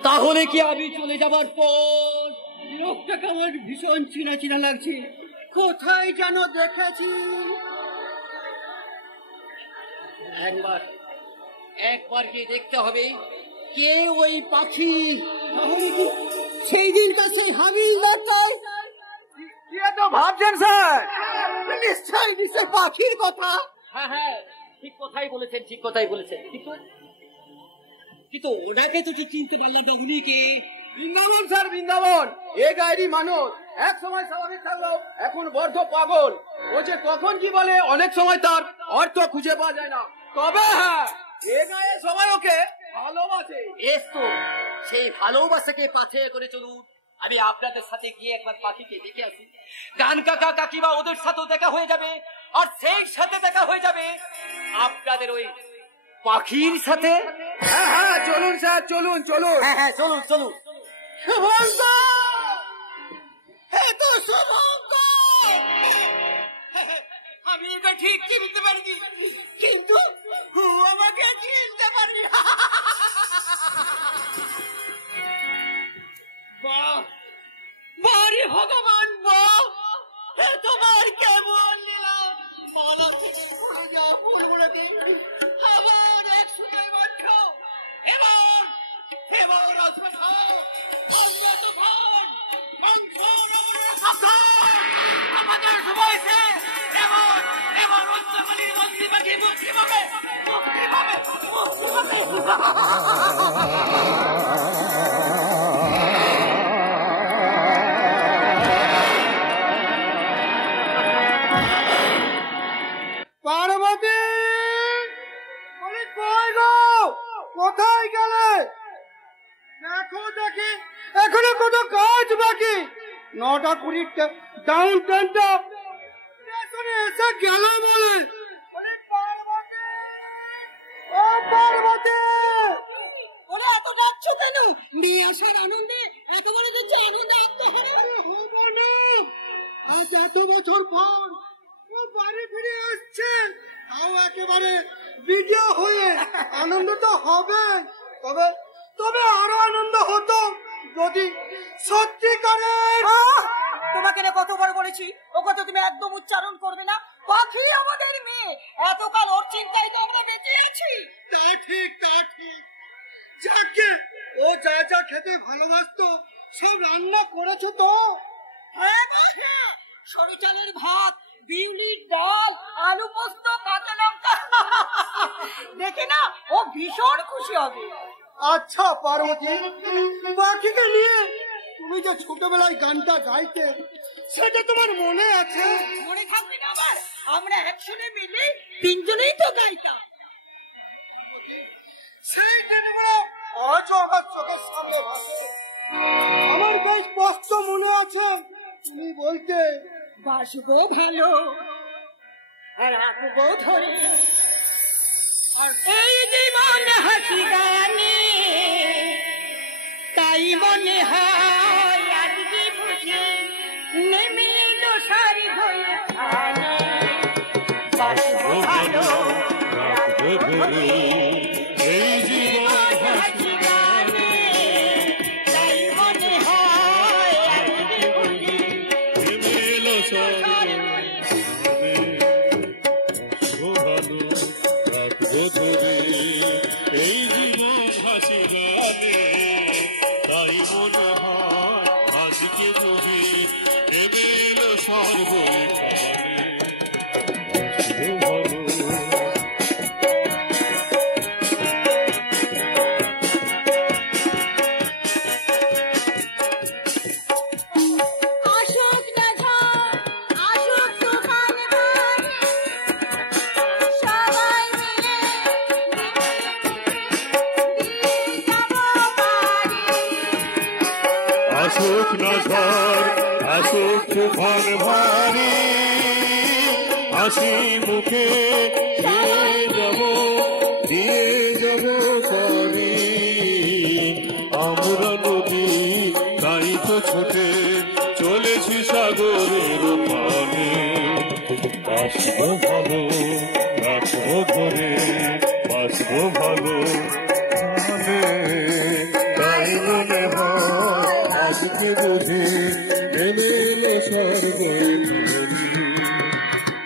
তাহলে কি আমি চলে যাবার পর লোকটাকে আমার ভীষণ চিনা চিনা লাগছে, কোথায় যেন দেখেছি। একবার গিয়ে দেখতে হবে কে ওই পাখি। সেই দিনটা সেই হাবিলদারটাই কি এত ভাবছেন স্যার? নিশ্চয় পাখির কথা। হ্যাঁ হ্যাঁ ঠিক কথাই বলেছেন, ঠিক কথাই বলেছেন, কিন্তু ওনাকে তো ঠিক চিনতে পারলাম না। উনি কে? বৃন্দাবন স্যার, বৃন্দাবন। এ গায়েরই মানুষ, এক সময় স্বাভাবিক থাকলেও এখন বদ্ধ পাগল। ও যে কখন কি বলে অনেক সময় তার অর্থ খুঁজে পাওয়া যায় না। তবে হ্যাঁ, এ গায়ে সবাই ওকে ভালোবাসে। বেশ তো, সেই ভালোবাসাকে পাথে করে চলুন। আমি আপনাদের সাথে গিয়ে একবার পাখিকে দেখে আসি। গান কাকা কাকিমা ওদের সাথেও দেখা হয়ে যাবে, আর সেই সাথে দেখা হয়ে যাবে আপনাদের ওই পাখির সাথে। হ্যাঁ হ্যাঁ, চলুন স্যার, চলুন চলুন। হ্যাঁ হ্যাঁ, চলুন চলুন। আমি এটা ঠিক চিনতে পারিনি, কিন্তু ও আমাকে চিনতে পারি। বাহ, বাড়ি ভগবান, বাহ, তোমার কেমন লীলা। মালা থেকে পড়ে যা ফুল গুলোতে আবার এক সুতোয় বাঁধছ। এবার এবার আমাদের সময় শেষ। এবার এবার অঞ্চলের বন্দি পাখি মুক্তি পাবে, মুক্তি পাবে, মুক্তি পার্বতী, কই গো, কোথায় গেলে? দেখো দেখি, এখনো কত কাজ বাকি। 9:20 ডাউন ট্রেনটা স্টেশনে এসে গেল বলে। পার্বতী, ও পার্বতী, ওরা এত ডাকছ কেন? নিয়ে আসার আনন্দে একেবারে দেখছি আনন্দে আত্মহারা। হবো না, আজ এত বছর পর ও বাড়ি ফিরে আসছে, তাও একেবারে ভিডিও হয়ে। আনন্দ তো হবে, তবে তবে আরো আনন্দ হতো যদি সত্যিকারের। তোমাকে না কতবার বলেছি ও কথা তুমি একদম উচ্চারণ করবে না। পাখি আমাদের মেয়ে, এতকাল ওর চিন্তায় তো আমরা বেঁচে আছি। তা ঠিক, তা ঠিক। যাকে ও যা যা খেতে ভালোবাসতো সব রান্না করেছো তো? হ্যাঁ হ্যাঁ, সরু চালের ভাত, বিউলির ডাল, আলু পোস্ত, কাঁচা লঙ্কা দেখে না ও ভীষণ খুশি হবে। আচ্ছা পার্বতী, পাখিকে নিয়ে তুমি যে ছোটবেলায় গানটা গাইতে, সেটা তোমার মনে আছে? মনে থাকবে না আবার? আমরা একসঙ্গে মিলে তিনজনেই তো গাইতাম। সেই দিনগুলো আজও আমার চোখের সামনে ভাসে। আমার বেশ স্পষ্ট মনে আছে তুমি বলতে, বাসবো ভালো রাখবো ধরে, এই জীবন হাসি গানে, তাই মনে হয় আজকে বুঝি নেমে এলো সারি হয়ে আনে। বাসবো ভালো রাখবো ধরে, এই জীবন হাসি গানে, তাই মনে হয় আজকে বুঝি নেমে এলো সারি ভালো, রাখবো ধরে, এই জীবন হাসি গানে, তাই মনে হয় আজকে বুঝি নেমে এলো সর্বখানে। ভালো আসুক না ঝড়, আসুক তুফান বাড়ি, সবাই মিলে দিয়ে যাবো বাড়ি। আসুক না ঝড়, আসুক তুফান ভারী, হাসি মুখে দিয়ে যাব পারি। আমরা নদী তাই তো ছুটে চলেছি সাগরের পানে। বাসবো ভালো, রাখবো ধরে, বাসবো ভালো মানে, তাই মনে হয় আজকে বুঝি নেমে এলো স্বর্গের ধনী।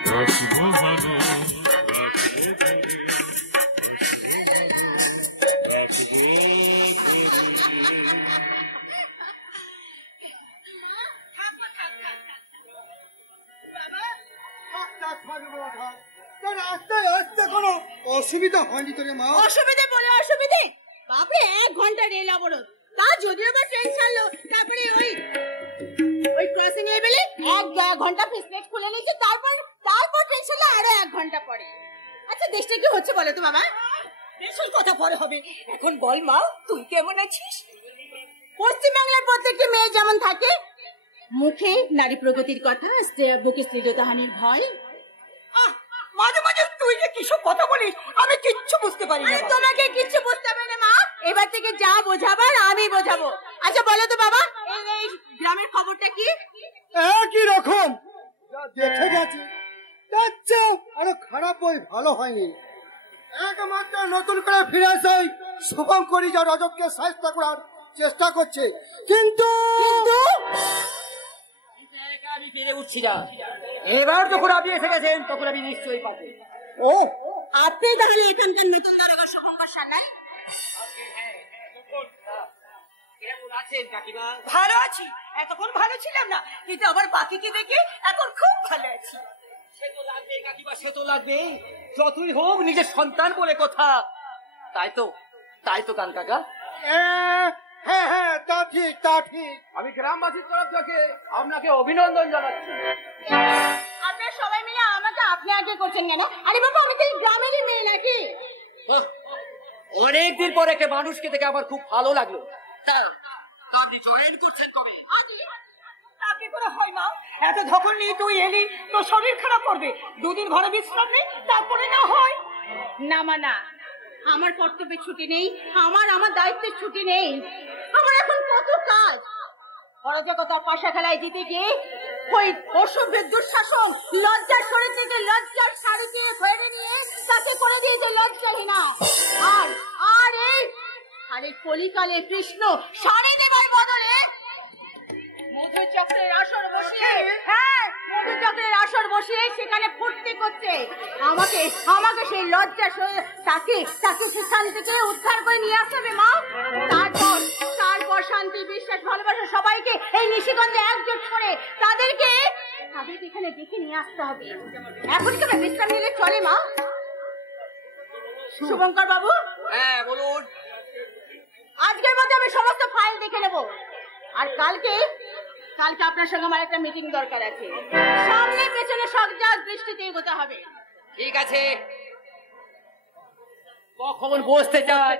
বাসবো ভালো, রাখবো ধরে, বাসবো ভালো, রাখবো ধরে। রাস্তায় আসতে কোনো অসুবিধা হয়নি তোরে মা? অসুবিধে বলে অসুবিধে? বাপরে 1 ঘন্টা রেল অবরোধ, তা যদিও বা ট্রেন ছাড়লো, তারপরে ওই ক্রসিং লেভেলে 1 ঘন্টা ফেসলেট খুলে নিয়েছে, তারপর ট্রেন ছাড়লো আরো 1 ঘন্টা পরে। আচ্ছা দেশটা কি হচ্ছে বলো তো বাবা? দেশের কথা পরে হবে, এখন বল মা তুই কেমন আছিস? পশ্চিমবাংলার প্রত্যেকটি মেয়ে যেমন থাকে, মুখে নারী প্রগতির কথা, বুকে স্ত্রীগতহানির ভয়। মাঝে মাঝে তুই যে কিসব কথা বলিস আমি কিচ্ছু বুঝতে পারি না। তোমাকে কিচ্ছু বুঝতে হবে না মা, এবার থেকে যা বোঝাবার আমি বোঝাবো। আচ্ছা বলো তো বাবা, এই গ্রামের খবরটা কি? একই রকম, যা দেখে গেছে তার চেয়ে আরো খারাপ বই ভালো হয়নি। একমাত্র নতুন করে ফিরে আসাই শুভঙ্করী যা রজবকে সাহায্য করার চেষ্টা করছে, কিন্তু আমি পেরে উঠছি না। এবার যখন আপনি এসে গেছেন তখন আমি নিশ্চয়ই পাবো। ও আপনি তাহলে এখানকার নতুন দারোগা শুভঙ্কর সানাই? কেমন আছেন কাকিমা? ভালো আছি, এতক্ষণ ভালো ছিলাম না, কিন্তু আবার বাকিকে দেখে এখন খুব ভালো আছি। সে তো লাগবে কাকিমা, সে তো লাগবে, যতই হোক নিজের সন্তান বলে কথা। তাই তো গান কাকা। হ্যাঁ হ্যাঁ, তা ঠিক তা ঠিক। আমি গ্রামবাসীর তরফ থেকে আপনাকে অভিনন্দন জানাচ্ছি। আপনারা সবাই মিলে আমাকে আপনি আগে করছেন কেন? আরে বাবা আমি তো এই গ্রামেরই মেয়ে নাকি? অনেকদিন পর একটা মানুষকে দেখে আমার খুব ভালো লাগলো। তা আপনি জয়েন করছেন কবে? তাকে করে হয় না, এত ধকল নিয়ে তুই এলি তো শরীর খারাপ করবে, 2 দিন ঘরে বিশ্রাম নেই, তারপরে না হয় না। না আমার কর্তব্যের ছুটি নেই, আমার দায়িত্বের ছুটি নেই। আমার এখন কত কাজ। অরাজকতার পাশা খেলায় জিতে গিয়ে ওই অসভ্যের দুঃশাসন লজ্জার শরীর থেকে লজ্জার শাড়িকে ফেরে নিয়ে তাকে করে দিয়েছে লজ্জাহীনা। আর এই কলিকালে কৃষ্ণ শাড়ি দেবার বদলে মধুচক্রের আসর বসিয়ে সেখানে ফুর্তি করছে। আমাকে সেই লজ্জা তাকে সেখান থেকে উদ্ধার করে নিয়ে আসতে হবে মা। তারপর শান্তি, বিশ্বাস, ভালোবাসা সবাইকে এই নিশিগঞ্জে একজোট করে তাদেরকে এখানে ডেকে নিয়ে আসতে হবে। এখন কি আমরা বিশ্রাম নিলে চলে মা? শুভঙ্কর বাবু, হ্যাঁ বলুন। আজকের মধ্যে আমি সমস্ত ফাইল দেখে নেব, আর কালকে আপনার সঙ্গে আমার একটা মিটিং দরকার আছে। সামনে পেছনে সজাগ দৃষ্টিতে এগোতে হবে। ঠিক আছে, কখন বসতে চান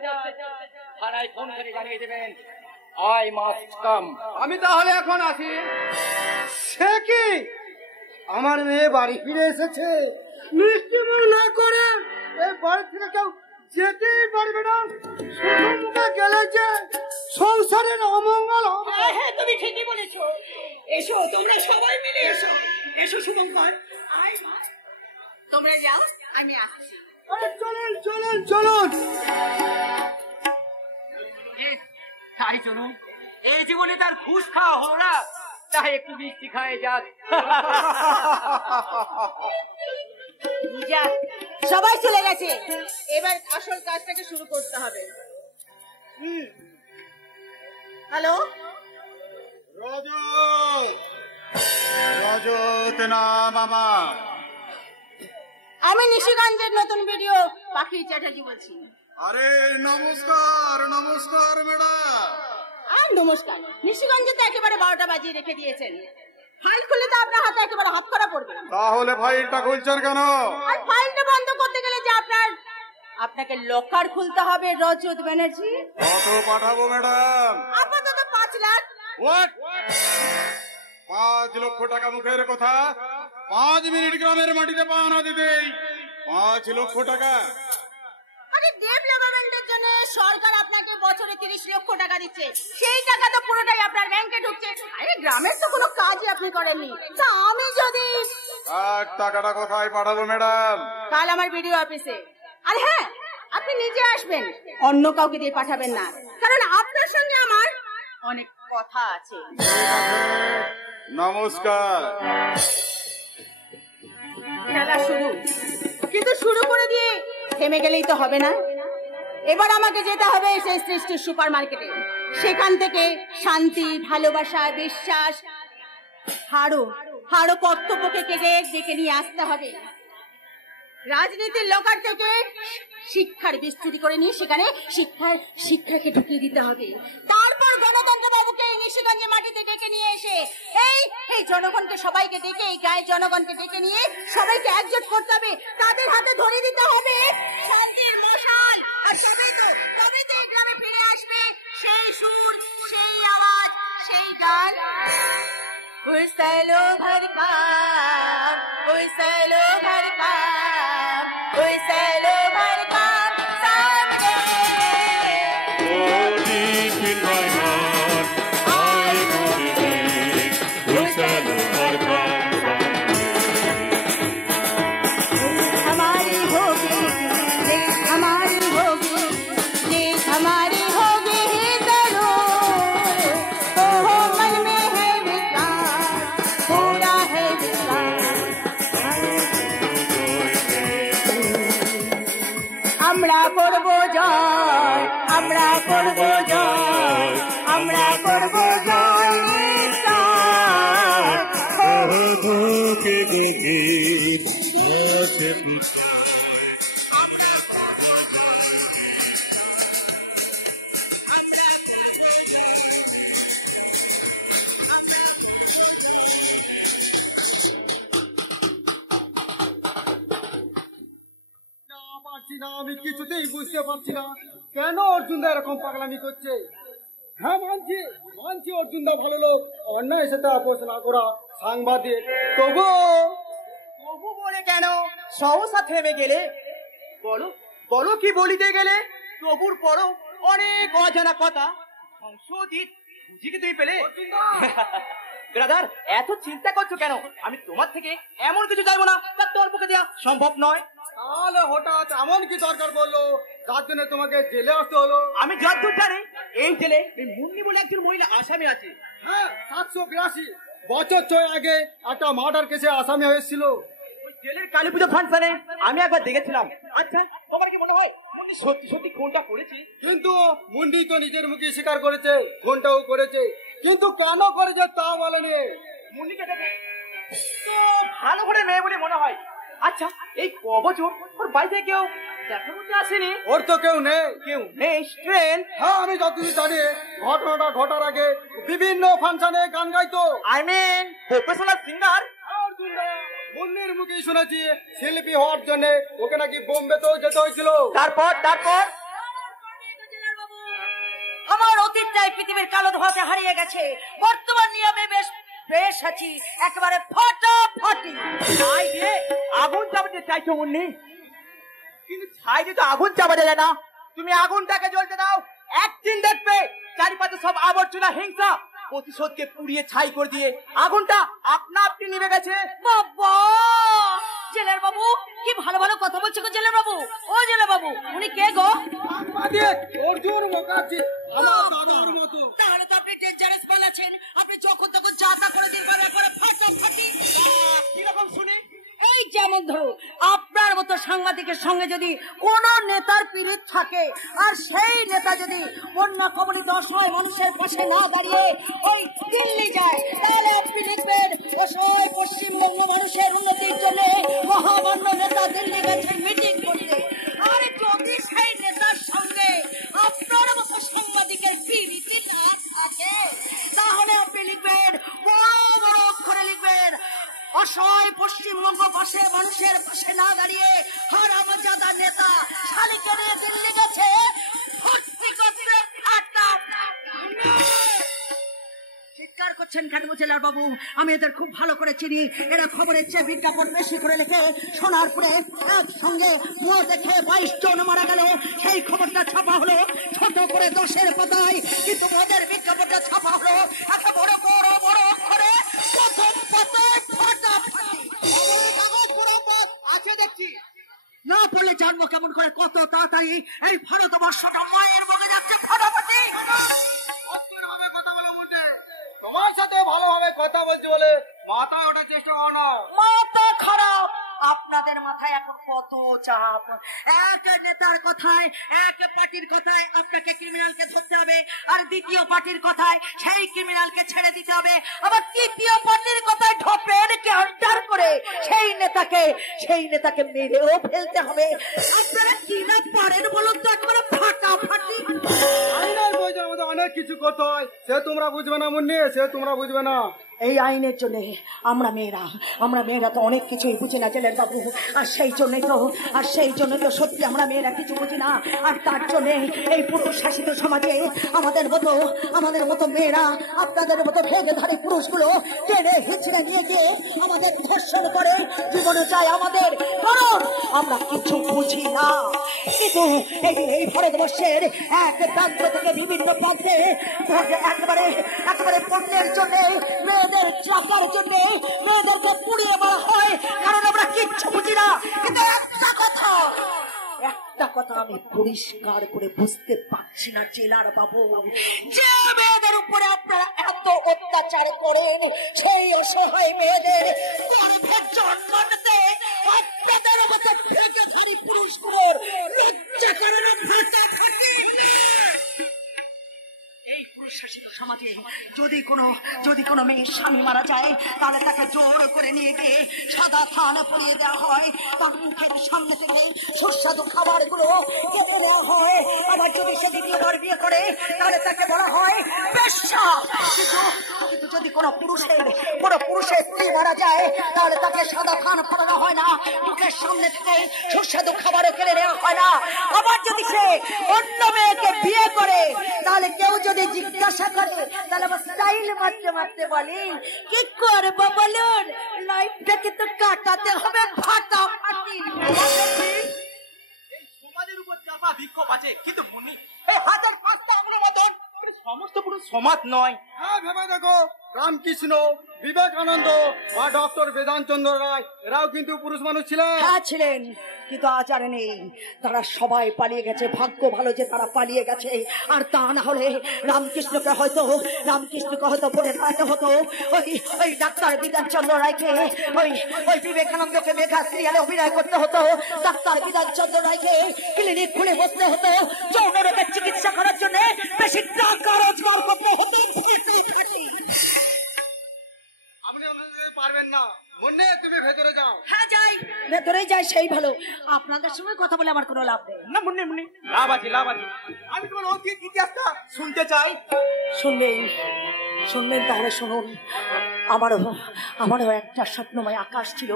থানায় ফোন করে জানিয়ে দেবেন। I must come. আমি তাহলে এখন আসি। সে কি, আমার মেয়ে বাড়ি ফিরে এসেছে? মিষ্টি মুখ না করে এই বাড়ি থেকে কেউ যেতেই পারবে না। শুধু মুখে গেলে যে সংসারের অমঙ্গল হবে। হ্যাঁ তুমি ঠিকই বলেছো। এসো তোমরা সবাই মিলে এসো শুভঙ্কর, আয় মা। তোমরা যাও, আমি আসছি। চলুন। তাই চলুন, এই জীবনে তার ঘুষ খাওয়া হলো না, তাই একটু মিষ্টি খায় যাক। যাক, সবাই চলে গেছে, এবার আসল কাজটাকে শুরু করতে হবে। হ্যালো রজত নাম আমার। আমি নিশিগঞ্জের নতুন ভিডিও পাখি চ্যাটার্জি বলছি। আরে নমস্কার ম্যাডাম। আর নমস্কার। নিশিগঞ্জে তো একেবারে 12টা বাজিয়ে রেখে দিয়েছেন, ফাইল খুলে তো আপনার হাতে একেবারে হাত করা পড়বে। তাহলে ফাইলটা খুলছেন কেন? আর ফাইলটা বন্ধ করতে গেলে যে আপনাকে লকার খুলতে হবে রজত ব্যানার্জি। কত পাঠাবো ম্যাডাম? আপাতত 5 লাখ। 5 লক্ষ টাকা মুখের কথা, 5 মিনিট গ্রামের মাটিতে পা না দিতেই 5 লক্ষ টাকা। আরে ডেভেলপমেন্টের জন্য সরকার আপনাকে বছরে 30 লক্ষ টাকা দিচ্ছে, সেই টাকা তো পুরোটাই আপনার ব্যাংকে ঢুকছে। আরে গ্রামের তো কোনো কাজই আপনি করেননি, তা আমি যদি টাকাটা কোথায় পাঠাবো ম্যাডাম? কাল আমার ভিডিও অফিসে। আর হ্যাঁ, আপনি নিজে আসবেন, অন্য কাউকে দিয়ে পাঠাবেন না, কারণ আপনার সঙ্গে আমার অনেক কথা আছে। নমস্কার। খেলা শুরু, কিন্তু শুরু করে দিয়ে থেমে গেলেই তো হবে না। এবার আমাকে যেতে হবে সেই সৃষ্টির সুপার মার্কেটে, সেখান থেকে শান্তি, ভালোবাসা, বিশ্বাস, হাড়ো কর্তব্যকে কেটে ডেকে নিয়ে আসতে হবে। রাজনীতির লোকার থেকে শিক্ষার বিস্তৃতি করে নিয়ে সেখানে শিক্ষাকে ঢুকিয়ে দিতে হবে। তারপর নিশিগঞ্জে মাটিতে ডেকে নিয়ে এসে এই জনগণকে সবাইকে ডেকে, এই গায়ের জনগণকে ডেকে নিয়ে সবাইকে একজোট করতে হবে, তাদের হাতে ধরে দিতে হবে শান্তির মশাল। আর তবেই তো এই গ্রামে ফিরে আসবে সেই সুর, সেই আওয়াজ, সেই গান। হুইসেলো ভরকাম, হুইসেলো ভরকাম, হুইসেলো ভরকাম সামনে। Deep in my heart, I believe whistle भरकाम हमारी होगी देश, हमारी होगी देश, हमारी होगी ही जरूर। हो मन में है विश्वास, पूरा है विश्वास। আমরা করব জয়, আমরা করব জয়, আমরা করব জয় নিশ্চয়। के गभीर আছে প্রত্যয় পারছি না, আমি কিছুতেই বুঝতে পারছি না কেন অর্জুনদা এরকম পাগলামি করছে। হ্যাঁ মানছি অর্জুনদা ভালো লোক, অন্যায় সাথে আপোষ না করা সাংবাদিক, তবু বলে কেন সহসা থেমে গেলে? বলো বলো কি বলিতে গেলে? তবুর পরও অনেক অজানা কথা সংশোধিত বুঝিকে তুমি পেলে? ব্রাদার, এত চিন্তা করছো কেন? আমি তোমার থেকে এমন কিছু চাইবো না তা তোর পক্ষে দেওয়া সম্ভব নয়। তাহলে হঠাৎ এমন কি দরকার বললো যার জন্য তোমাকে জেলে আসতে হলো? আমি যতদূর জানি এই জেলে এই মুন্নি বলে একজন মহিলা আসামি আছে। হ্যাঁ, 782 বছর 6 আগে একটা মার্ডার কেসে আসামি হয়েছিল। ওই জেলের কালী পুজো ফাংশনে আমি একবার দেখেছিলাম। আচ্ছা, তোমার কি মনে হয় মুন্নি সত্যি সত্যি খুনটা করেছে? কিন্তু মুন্ডি তো নিজের মুখে স্বীকার করেছে, খুনটাও করেছে, কিন্তু কেন করেছে তা বলেনি। মুন্নিকে দেখে ভালো করে মেয়ে বলে মনে হয়। আচ্ছা, এই কবছর ওর বাড়িতে কেউ দেখা করতে আসেনি? ওর তো কেউ নেই। কেউ নেই? স্ট্রেন। হ্যাঁ, আমি যতদূর জানি ঘটনাটা ঘটার আগে বিভিন্ন ফাংশনে গান গাইতো। I mean professional singer. মুন্নির মুখেই শুনেছি শিল্পী হওয়ার জন্য ওকে নাকি বোম্বেতেও যেতে হয়েছিল। তারপর আমার অতীতটাই পৃথিবীর কালো ধোঁয়াতে হারিয়ে গেছে, বর্তমান নিয়মে বেশ আছি, একেবারে ফাটাফাটি। আগুন চাপাতে চাইছো মুন্নি, কিন্তু ছাইতে তো আগুন চাপাতে যায় না। তুমি আগুনটাকে জ্বলতে দাও, একদিন দেখবে চারিপাশে সব আবর্জনা, হিংসা, প্রতিশোধকে পুড়িয়ে ছাই করে দিয়ে আগুনটা আপনা আপনি নিভে গেছে। বাবা, জেলার বাবু কি ভালো ভালো কথা বলছে গো। জেলার বাবু, ও জেলার বাবু, উনি কে গো? অর্জুন মুখার্জি, আমার দাদুর মতো। তাহলে তো আপনি ডেঞ্জারাস মাল আছেন, আপনি যখন তখন যা তা করে দিন, করে ফাটাফাটি। কিরকম শুনি? এই যেমন ধরো, আপনার মতো সাংবাদিকের সঙ্গে যদি কোন নেতার পীড়িত থাকে, আর সেই নেতা যদি বন্যা কবলিত অসহায় মানুষের পাশে না দাঁড়িয়ে ওই দিল্লি যায়, তাহলে আপনি লিখবেন অসহায় পশ্চিমবঙ্গ মানুষের উন্নতির জন্য মহামান্য নেতা দিল্লি গেছেন মিটিং করতে। আর যদি সেই নেতার সঙ্গে আপনার মতো সাংবাদিকের পীড়িত না থাকে, তাহলে আপনি লিখবেন বড় বড় অক্ষরে লিখবেন অসহায় পশ্চিমবঙ্গ পাশে মানুষের পাশে না দাঁড়িয়ে হারামজাদা নেতা শালিকে নিয়ে দিল্লি গেছে ভর্তি করতে। চিৎকার করছেন কেন জেলার বাবু? আমি এদের খুব ভালো করে চিনি। এরা খবরের চেয়ে বিজ্ঞাপন বেশি করে লেখে। সোনারপুরে একসঙ্গে মুখ দেখে 22 জন মারা গেল, সেই খবরটা ছাপা হলো ছোট করে 10-এর পাতায়, কিন্তু ওদের বিজ্ঞাপনটা ছাপা হলো এত বড় বড় বড় অক্ষরে প্রথম পাতায় ফাটাফাটি। আছে দেখছি, না পড়লে জানবো কেমন করে কত তাড়াতাড়ি এই ভারতবর্ষটা মায়ের মনে যাচ্ছে ফাটাফাটি। তোমার সাথে ভালোভাবে কথা বলছি বলে মাথায় ওঠার চেষ্টা করো না। মাথা খারাপ, আপনাদের মাথায় এখন কত চাপ। এক নেতার কথায়, এক পার্টির কথায় আপনাকে ক্রিমিনালকে ধরতে হবে, আর দ্বিতীয় পার্টির কথায় সেই ক্রিমিনালকে ছেড়ে দিতে হবে, আবার তৃতীয় পার্টির কথায় ঢপেরকে আন্ডার করে সেই নেতাকে মেরেও ফেলতে হবে। আপনারা কি না পারেন বলুন তো, একবারে ফাটাফাটি। আইনের বইতে আমাদের অনেক অনেক কিছু করতে হয়, সে তোমরা বুঝবে না মুন্নি, সে তোমরা বুঝবে না। এই আইনের জন্য আমরা মেয়েরা তো অনেক কিছুই বুঝি না জেলের বাবু। আর সেই জন্য তো সত্যি আমরা মেয়েরা কিছু বুঝি না। আর তার জন্য এই পুরুষ শাসিত সমাজে আমাদের মতো মেয়েরা আপনাদের মতো ভেগেধারী পুরুষগুলো টেনে হিচড়ে নিয়ে গিয়ে আমাদের ধর্ষণ করে, জীবনে চায় আমাদের, কারণ আমরা কিছু বুঝি না। কিন্তু এই ভারতবর্ষের এক প্রান্ত থেকে বিভিন্ন প্রান্তে একেবারে পণ্যের জন্য, মেয়েদের চাকার জন্য মেয়েদেরকে পুড়িয়ে মারা হয়, কারণ আমরা কিচ্ছু বুঝি না। কিন্তু একটা কথা আমি পরিষ্কার করে বুঝতে পারছি না জেলার বাবু, যে মেয়েদের উপরে আপনারা এত অত্যাচার করেন, সেই অসহায় মেয়েদের গর্ভের জন্মাতে আপনাদের মতো ভেগেধারী পুরুষগুলোর লজ্জা করে না, ফাটাফাটি। এই পুরুষ শাসিত সমাজে যদি কোনো মেয়ের স্বামী মারা যায়, তাহলে তাকে জোর করে নিয়ে গিয়ে সাদা থান পরিয়ে দেওয়া হয়, তার মুখের সামনে থেকে সুস্বাদু খাবারগুলো কেটে দেওয়া হয়। আবার যদি সে দ্বিতীয়বার বিয়ে করে, তাহলে তাকে বলা হয় বেশ্যা। কিন্তু যদি কোনো পুরুষের স্ত্রী মারা যায়, তাহলে তাকে সাদা থান পরানো হয় না, মুখের সামনে থেকে সুস্বাদু খাবারও কেড়ে নেওয়া হয় না। আবার যদি সে অন্য মেয়েকে বিয়ে করে, তাহলে কেউ যদি জিজ্ঞাসা করে, তাহলে আবার স্টাইল মারতে বলে, কি করবো বলুন, লাইফটাকে তো কাটাতে হবে ফাটাফাটি। সমাজের উপর চাপা বিক্ষোভ আছে, কিন্তু মুন্নি এই হাতের 5টা আঙুলের মতন সমস্ত পুরুষ সমাজ নয়। হ্যাঁ ভেবে দেখো, রামকৃষ্ণ, বিবেকানন্দ বা ডক্টর বেদান্ত চন্দ্র রায়, এরাও কিন্তু পুরুষ মানুষ ছিলেন। হ্যাঁ ছিলেন, কিন্তু আজ আর নেই। তারা সবাই পালিয়ে গেছে, ভাগ্য ভালো যে তারা পালিয়ে গেছে। আর তা না হলে রামকৃষ্ণকে হয়তো বলে দাঁড়াতে হতো ওই ডাক্তার বিধান চন্দ্র রায়কে, ওই বিবেকানন্দকে মেঘা সিরিয়ালে অভিনয় করতে হতো, ডাক্তার বিধান চন্দ্র রায়কে ক্লিনিক খুলে বসতে হতো, যৌন রোগের চিকিৎসা করার জন্য বেশি টাকা রোজগার করতে হতো। আপনি পারবেন না মুন্নি, তুমি ভেতরে যাও। হ্যাঁ যাই, ভেতরে যাই, সেই ভালো। আপনাদের সঙ্গে কথা বলে আমার কোনো লাভ নেই। না মুন্নি লাভ আছে। আমি তোমার অতীত ইতিহাসটা শুনতে চাই। শুনবেন তাহলে শুনুন। আমারও একটা স্বপ্নময় আকাশ ছিল।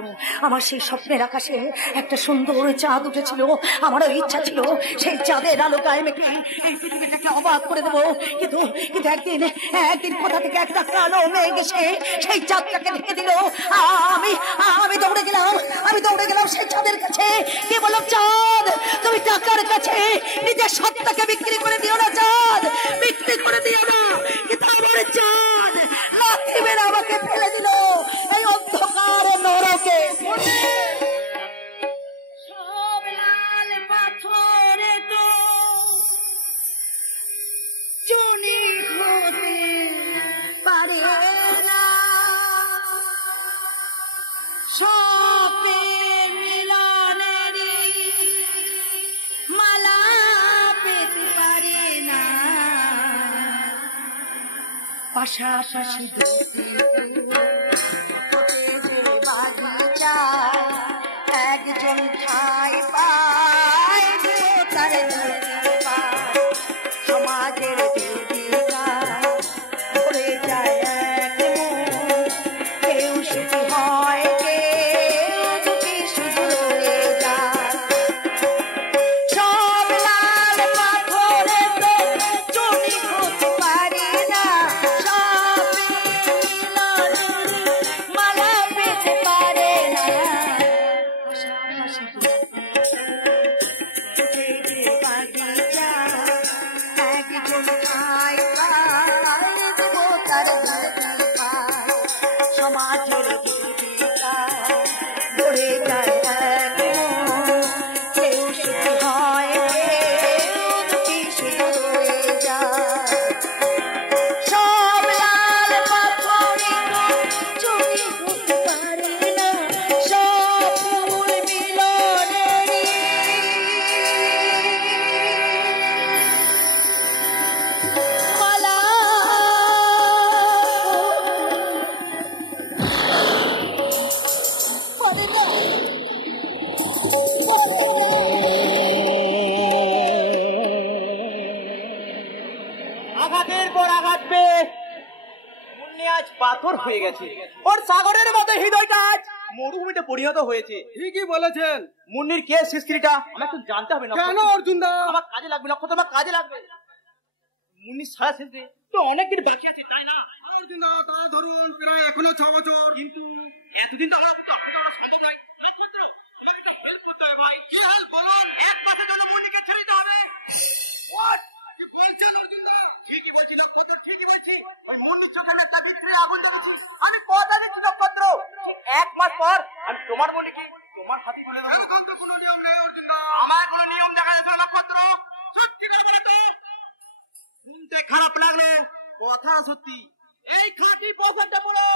আমার সেই স্বপ্নের আকাশে একটা সুন্দর চাঁদ উঠেছিল। আমারও ইচ্ছা ছিল সেই চাঁদের আলো গায়ে মেখে এই পৃথিবীটাকে অবাক করে দেবো। কিন্তু একদিন কোথা থেকে একটা কালো মেঘ এসে সেই চাঁদটাকে ঢেকে দিল। আমি দৌড়ে গেলাম সেই চাঁদের কাছে। কে বললাম, চাঁদ তুমি টাকার কাছে নিজের সত্তাকে বিক্রি করে দিও না, চাঁদ বিক্রি করে দিও না। কিন্তু আমার চাঁদ লাথি মেরে আমাকে ফেলে দিল এই অন্ধকার নরকে। সব লাল পাথরে তো চুনি হতে পারে না, সপের মিলনের মালা পেতে পারে না, পাশাপাশি একজন ঠাই পায় তার সমাজের দিদিকা ভরে যায় এক মন, কেউ সুখী হয়, কেউ দুঃখী শুধু রয়ে যায়। সব লাল পাথরে তো চুনি হতে পারে না, সব পাথর হয়ে গেছে, ওর সাগরের মতো হৃদয়টা আজ মরুভূমিতে পরিণত হয়েছে। ঠিকই বলেছেন। মুন্নির কে স্ত্রীটা আমার একটু জানতে হবে না। কেন অর্জুন দা? আমার কাজে লাগবে, নক্ষত্র আমার কাজে লাগবে। মুন্নির সারা শেষে তো অনেকদিন বাকি আছে, তাই না? অর্জুন দা, তা ধরুন প্রায় এখনো 6 বছর। কিন্তু এতদিন তো এক মাস পর আমি তোমার বলি কি তোমার হাতে তুলে দেবো। আমার কোনো নিয়ম দেখা যাচ্ছে না নক্ষত্র, সত্যি করে বলে তো। শুনতে খারাপ লাগলো, কথা সত্যি। এই খাঁটি পয়সাটা পড়ো,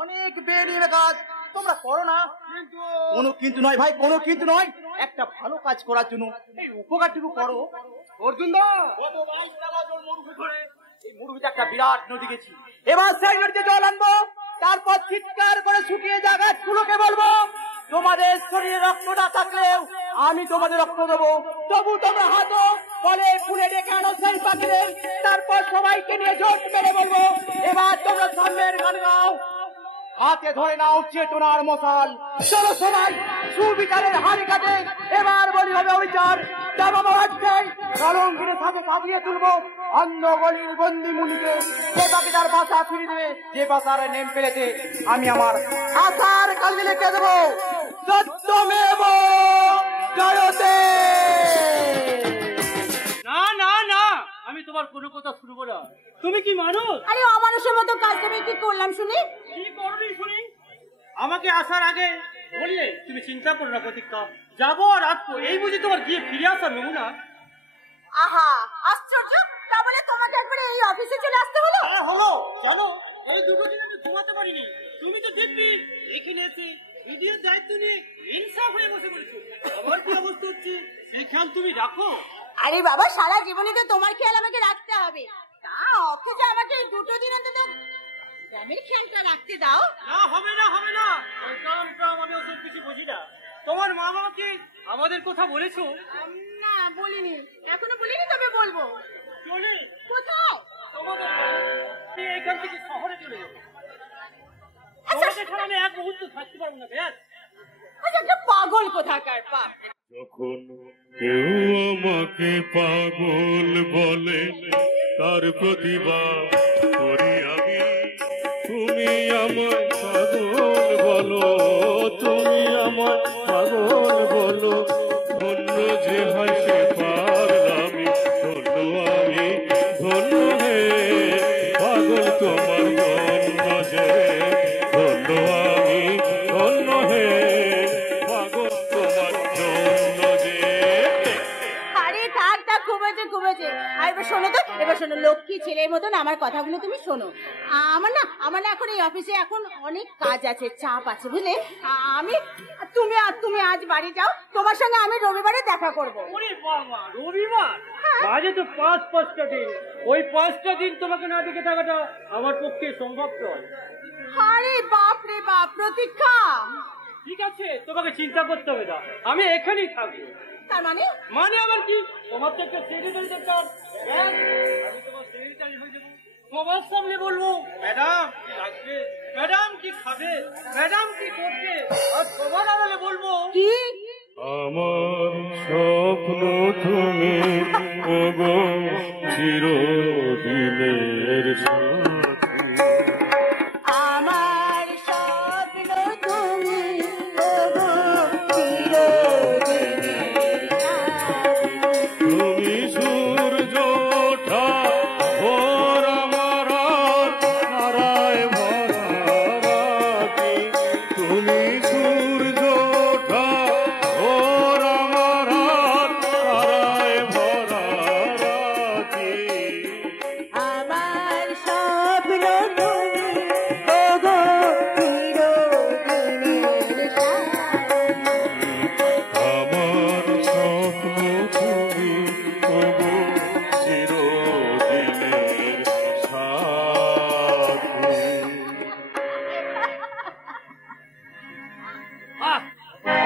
অনেক বেরিয়ে কাজ তোমরা করো না। কোনো কিন্তু নয় ভাই, কোনো কিন্তু নয়। একটা ভালো কাজ করার জন্য এই উপকারটুকু করো। অর্জুন দা, গত 22 টাকা জল মরুভূমি ধরে এই মরুভূমিতে একটা বিরাট নদী গেছি। এবার সেই নদীতে জল আনবো, তারপর চিৎকার করে শুকিয়ে যা গাছগুলোকে বলবো তোমাদের শরীরে রক্ত না থাকলেও আমি তোমাদের রক্ত দেবো, তবু তোমরা হাতো ফলে ফুলে ডেকে আনো সেই পাখিদের। তারপর সবাইকে নিয়ে জোট মেরে বলবো এবার তোমরা সামনের গান গাও, হাতে ধরে নাও চেতনার মশাল। চলো সবাই সুবিচারের হাড়ি কাটে, এবার বলি হবে অবিচার। কলঙ্কির সাথে কাঁপিয়ে তুলবো অন্ধ গলির বন্দি মুনিকে। যে পাখি তার বাসা ফিরে দেবে, যে বাসার নেম পেলেছে আমি আমার আশার কালি লিখে দেবো। সত্যমেব জয়তে। না না না, আমি তোমার কোনো কথা শুনবো না। তুমি কি মানুষ? আরে অমানুষের মতো কাজ আমি কি করলাম শুনি? কি করবি শুনি? আমাকে আসার আগে বললে তুমি চিন্তা করো না প্রতীক্ষা, যাবো আর আসবো, এই বুঝি তোমার গিয়ে ফিরে আসার নমুনা? আহা আশ্চর্য, তা বলে তোমাকে একবারে এই অফিসে চলে আসতে হলো? হ্যাঁ হলো, জানো এই 2 দিন আমি ঘুমাতে পারিনি। তুমি তো দিব্যি এখানে এসে ভিডিওর দায়িত্ব নিয়ে ইনসাফ হয়ে বসে পড়েছো। আমার কি অবস্থা হচ্ছে সেই খেয়াল তুমি রাখো। আরে বাবা, সারা জীবনে তো তোমার খেয়াল আমাকে রাখতে হবে, তা অফিসে আমাকে 2 দিন অন্তত গ্রামের খেয়ালটা রাখতে দাও। না হবে না, হবে না, ওই কাম টাম আমি ওসব কিছু বুঝি না। তোমার মা বাবাকে আমাদের কথা বলেছো? না বলিনি, এখনো বলিনি, তবে বলবো। চলে কোথায়? তোমাদের আমি এখান থেকে শহরে চলে যাবো। আচ্ছা, তোমাদের ছাড়া আমি এক মুহূর্ত থাকতে পারবো না। ব্যাস, আচ্ছা, একটা পাগল কোথাকার বাপ। যখন কেউ আমাকে পাগল বলে তার প্রতিবাদ করি আমি। তুমি আমায় পাগল বলো, তুমি আমায় পাগল বলো, ধন্য যে হয় সে পারলামি, ধন্য আমি, ধন্য হে পাগল তোমার ধন্য যে, ধন্য আমি, ধন্য হে পাগল তোমার ধন্য যে। আরে থাক থাক, খুব হয়েছে খুব হয়েছে। আর এবার শোনো তো, এবার শোনো, লক্ষ্মী ছেলের মতন আমার কথাগুলো তুমি শোনো। আমার না এখন এই অফিসে এখন অনেক কাজ আছে, চাপ আছে, বুঝলে? তুমি আজ বাড়ি যাও, তোমার সঙ্গে আমি রবিবারে দেখা করব। ওরে বাবা, রবিবার? মাঝে তো 5-5টা দিন, ওই 5টা দিন তোমাকে না দেখে থাকাটা আমার পক্ষে সম্ভব নয়। আরে বাপ রে বাপ, প্রতীক্ষা। ঠিক আছে, তোমাকে চিন্তা করতে হবে না, আমি এখানেই থাকবো। তার মানে? মানে আবার কি, তোমার তো একটা সেক্রেটারি দরকার। ব্যাস, আমি তোমার সেক্রেটারি হয়ে যাবো। সবার সামনে বলবো ম্যাডাম কি লাগবে, ম্যাডাম কি খাবে, ম্যাডাম কি করবে, আর সবার আড়ালে বলবো কি? আমার স্বপ্ন তুমি ওগো চিরদিনের সাথী। আমার স্বপ্ন তুমি ওগো চিরদিনের সাথী। তুমি সূর্য ওঠা ভোর আমার তারায় ভরা রাতি। তুমি সূর্য ওঠা ভোর আমার তারায় ভরা রাতি। আমার স্বপ্ন তুমি ওগো চিরদিনের সাথী। আমার স্বপ্ন তুমি ওগো চিরদিনের সাথী।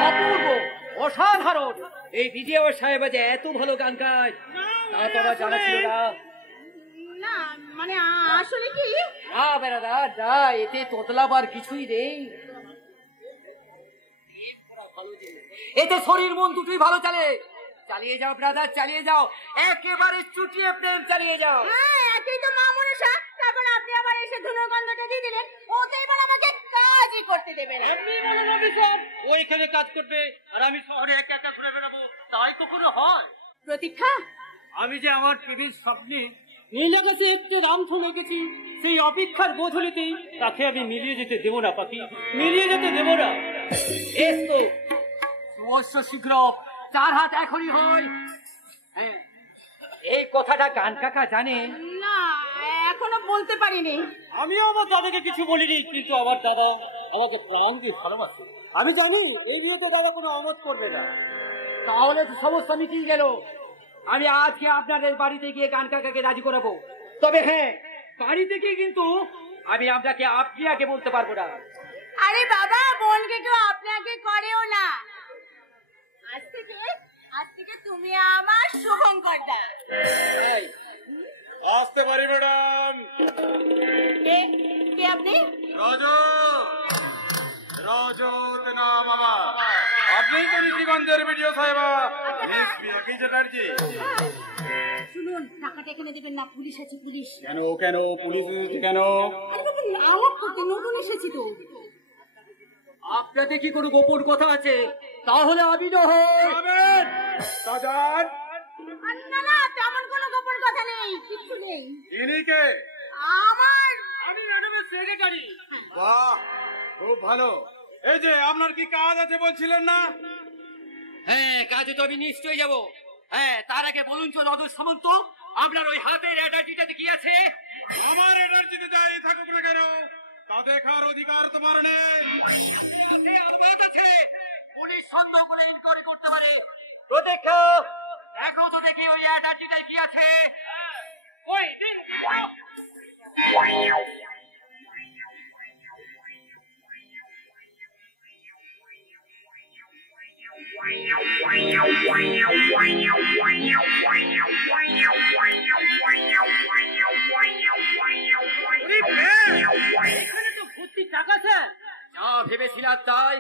অপূর্ব, অসাধারণ। এই বিজয় সাহেব যে এত ভালো গান গায় তা তোরা জানা ছিল না? না মানে আসলে কি, না বেড়াদা না, এতে তোতলাবার কিছুই নেই। এতে শরীর মন দুটোই ভালো চলে। চালিয়ে যাও ব্রাদার, চালিয়ে যাও, একেবারে চুটিয়ে প্রেম চালিয়ে যাও। হ্যাঁ, একই তো মা মনসা। তারপর আপনি আবার এসে ধুনোগন্ধটা দিয়ে দিলেন, ও তো এবার আমাকে কাজই করতে দেবে না। এমনি বলেন অফিসার, ও এখানে কাজ করবে আর আমি শহরে একা একা ঘুরে বেড়াবো, তাই কখনো হয়? প্রতীক্ষা, আমি যে আমার প্রেমের স্বপ্নে নীল আকাশে একটি রামধন এঁকেছি, সেই অপেক্ষার গোধূলিতেই তাকে আমি মিলিয়ে যেতে দেবো না পাখি, মিলিয়ে যেতে দেবো না। বেশ তো, অবশ্য শীঘ্র 4 হাত এখনই হয়। হ্যাঁ, এই কথাটা গান কাকা জানে? না এখনো বলতে পারিনি। আমিও আমার দাদাকে কিছু বলিনি, কিন্তু আমার দাদা আমাকে প্রাণ দিয়ে ভালোবাসে। আমি জানি এই নিয়ে তো দাদা কোনো আমোদ করবে না। তাহলে তো সমস্যা মিটিয়ে গেল। আমি আজকে আপনাদের বাড়িতে গিয়ে গান কাকাকে রাজি করাবো। তবে হ্যাঁ, বাড়িতে গিয়ে কিন্তু আমি আপনাকে আপনি আগে বলতে পারবো না। আরে বাবা, বোনকে কেউ আপনাকে করেও না। আজ থেকে তুমি আমার শুভঙ্কর দা। আসতে পারি ম্যাডাম? কে আপনি? রাজু, রাজুতে নাম আমার। আপনি তো ঋষিগঞ্জের ভিডিও সাহেবা মিস পিয়াকি চ্যাটার্জি। শুনুন, টাকাটা এখানে দেবেন না, পুলিশ আছে, পুলিশ। কেন কেন পুলিশ এসেছে কেন? আরে বাবা, নামক করতে নতুন এসেছি তো। আপনাদের কি কোনো গোপন কথা আছে? তাহলে আমি নয়। সাজান, না না, তেমন কোনো গোপন কথা নেই, কিচ্ছু নেই। ইনি কে? আমি ম্যাডামের সেক্রেটারি। বাহ, খুব ভালো। এই যে আপনার কি কাজ আছে বলছিলেন না? হ্যাঁ, কাজে তো আমি নিশ্চয়ই যাবো। হ্যাঁ, তার আগে বলুন তো নদর সামন্ত, আপনার ওই হাতের অ্যাটাচিটাতে কি আছে? আমার এনার্জিতে যাই থাকুক না কেন, তা দেখার অধিকার তোমার নেই। অনুবাদ আছে, পুলিশ সন্দেহ করে ইনকোয়ারি করতে পারে। প্রতীক্ষা, দেখো তো দেখি ওই অ্যাটাচিটায় কি আছে। ওই নিন। এখানে তো ভর্তি টাকা স্যার। যা ভেবেছিলাম তাই।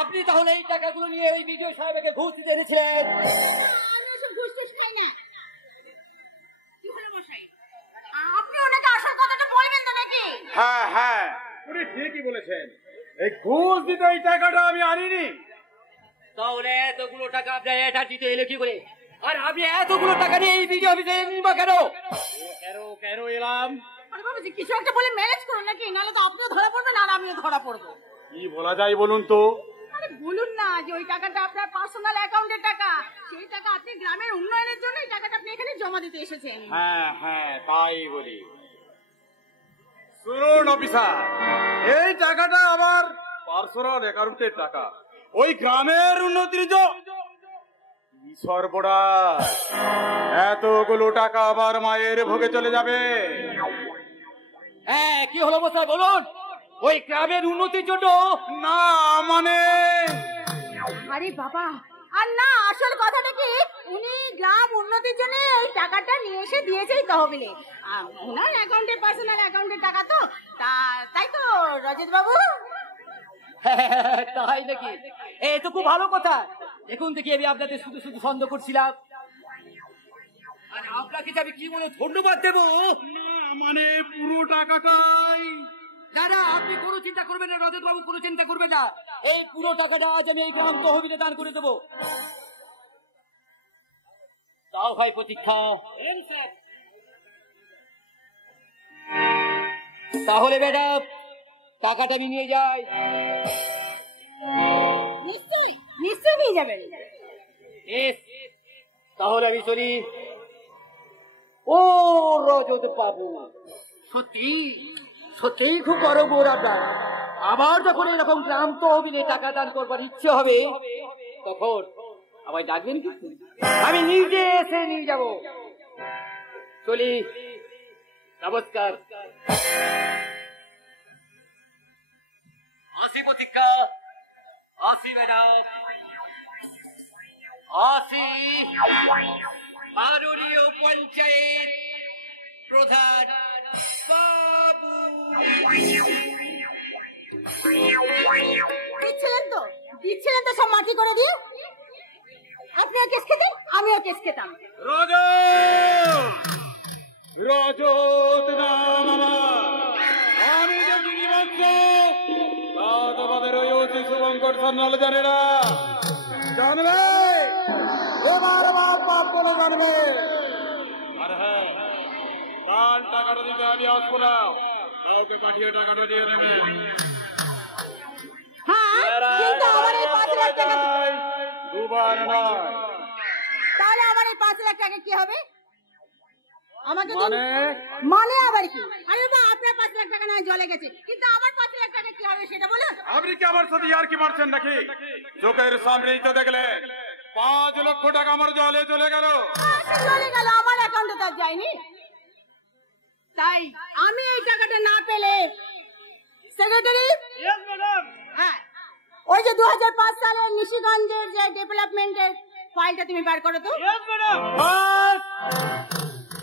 আপনি তাহলে এই টাকাগুলো নিয়ে ওই বিডিও সাহেবকে ঘুষ দিতে এনেছিলেন? আমি এসব ঘুষ টুস খাই না। কি হলো মশাই? আপনি ওনাকে আসল কথাটা বলবেন তো নাকি? হ্যাঁ হ্যাঁ, উনি ঠিকই বলেছেন। এই ঘুষ দিতে এই টাকাটা আমি আনিনি। তাহলে এতগুলো টাকা আপনার অ্যাটাচিতে এলো কি করে? আর আমি এতগুলো টাকা নিয়ে এই বিডিও অফিসে এলাম বা কেন? কেন এলাম? আরে বাবা, যে কিছু একটা বলে ম্যানেজ করুন নাকি, নাহলে তো আপনিও ধরা পড়বেন আর আমিও ধরা পড়বো। কি বলা যায় বলুন তো? আরে বলুন না, যে ওই টাকাটা আপনার পার্সোনাল অ্যাকাউন্টের টাকা, সেই টাকা আপনি গ্রামের উন্নয়নের জন্য এই টাকাটা আপনি এখানে জমা দিতে এসেছেন। হ্যাঁ হ্যাঁ, তাই বলি। শুনুন অফিসার, এই টাকাটা আমার পার্সোনাল অ্যাকাউন্টের টাকা। ওই গ্রামের উন্নতির সর্বনাশ, এতগুলো টাকা আমার মায়ের ভোগে চলে যাবে। হ্যাঁ, কি হলো মশাই বলুন? ওই গ্রামের উন্নতির জন্য? না মানে, আরে বাবা, আর না, আসল কথাটা কি, উনি গ্রাম উন্নতির জন্য এই টাকাটা নিয়ে এসে দিয়েছেই তহবিলে। ওনার অ্যাকাউন্টের পার্সোনাল অ্যাকাউন্টের টাকা তো, তাই তো রজত বাবু? তাই নাকি? এই তো খুব ভালো কথা। দেখুন দেখি, আমি আপনাদের শুধু শুধু সন্দেহ করছিলাম। আর আপনাকে যে আমি কি বলে ধন্যবাদ দেবো? না মানে পুরো টাকাটাই। না না, আপনি কোনো চিন্তা করবেন না রজত বাবু, কোনো চিন্তা করবেন না। এই পুরো টাকাটা আজ আমি এই গ্রাম তহবিলে দান করে দেবো। তাও ভাই প্রতীক্ষা। তাহলে ম্যাডাম, টাকাটা আমি নিয়ে যাই। নিশ্চয়ই নিশ্চয়ই নিয়ে যাবেন। তাহলে আমি চলি। ও রজত বাবু, সত্যি সত্যি খুব বড় বোর আপনার। আবার যখন এরকম গ্রাম তহবিলে টাকা দান করবার ইচ্ছে হবে, তখন আমায় ডাকবেন কিন্তু, আমি নিজে এসে নিয়ে যাব। চলি, নমস্কার। আসি প্রতীক্ষা, আসি ম্যাডাম, আসি। মাননীয় পঞ্চায়েত প্রধান বাবু। দিচ্ছিলেন তো সব মাটি করে দিয়ে। আপনিও কেস খেতেন, আমিও কেস খেতাম। আমি যদি তোমাদের ওই অতি শুভঙ্কর সান্যাল জানে না, জানবে এবার আমার পাপ বলে জানবে। আর হ্যাঁ, কাল টাকাটা দিতে আমি আসবো না, কাউকে পাঠিয়ে টাকাটা দিয়ে নেবে। দুবার নয়। তাহলে আমার এই 5 লাখ টাকা কি হবে? আমাকে মানে আবার কি? আরে বা আপনার 5 লাখ টাকা না জলে গেছে, কিন্তু আমার 5 লাখ টাকা কি হবে সেটা বলুন। আপনি কি আমার সাথে আর কি মারছেন নাকি? চোখের সামনেই তো দেখলে 5 লক্ষ টাকা আমার জলে চলে গেল। চলে গেল, আমার অ্যাকাউন্টে তো যায়নি। তাই আমি এই টাকাটা না পেলে সেক্রেটারি, হ্যাঁ, ওই যে 2005 সালের নিশিগঞ্জের যে ডেভেলপমেন্টের ফাইলটা তুমি বার করো তো।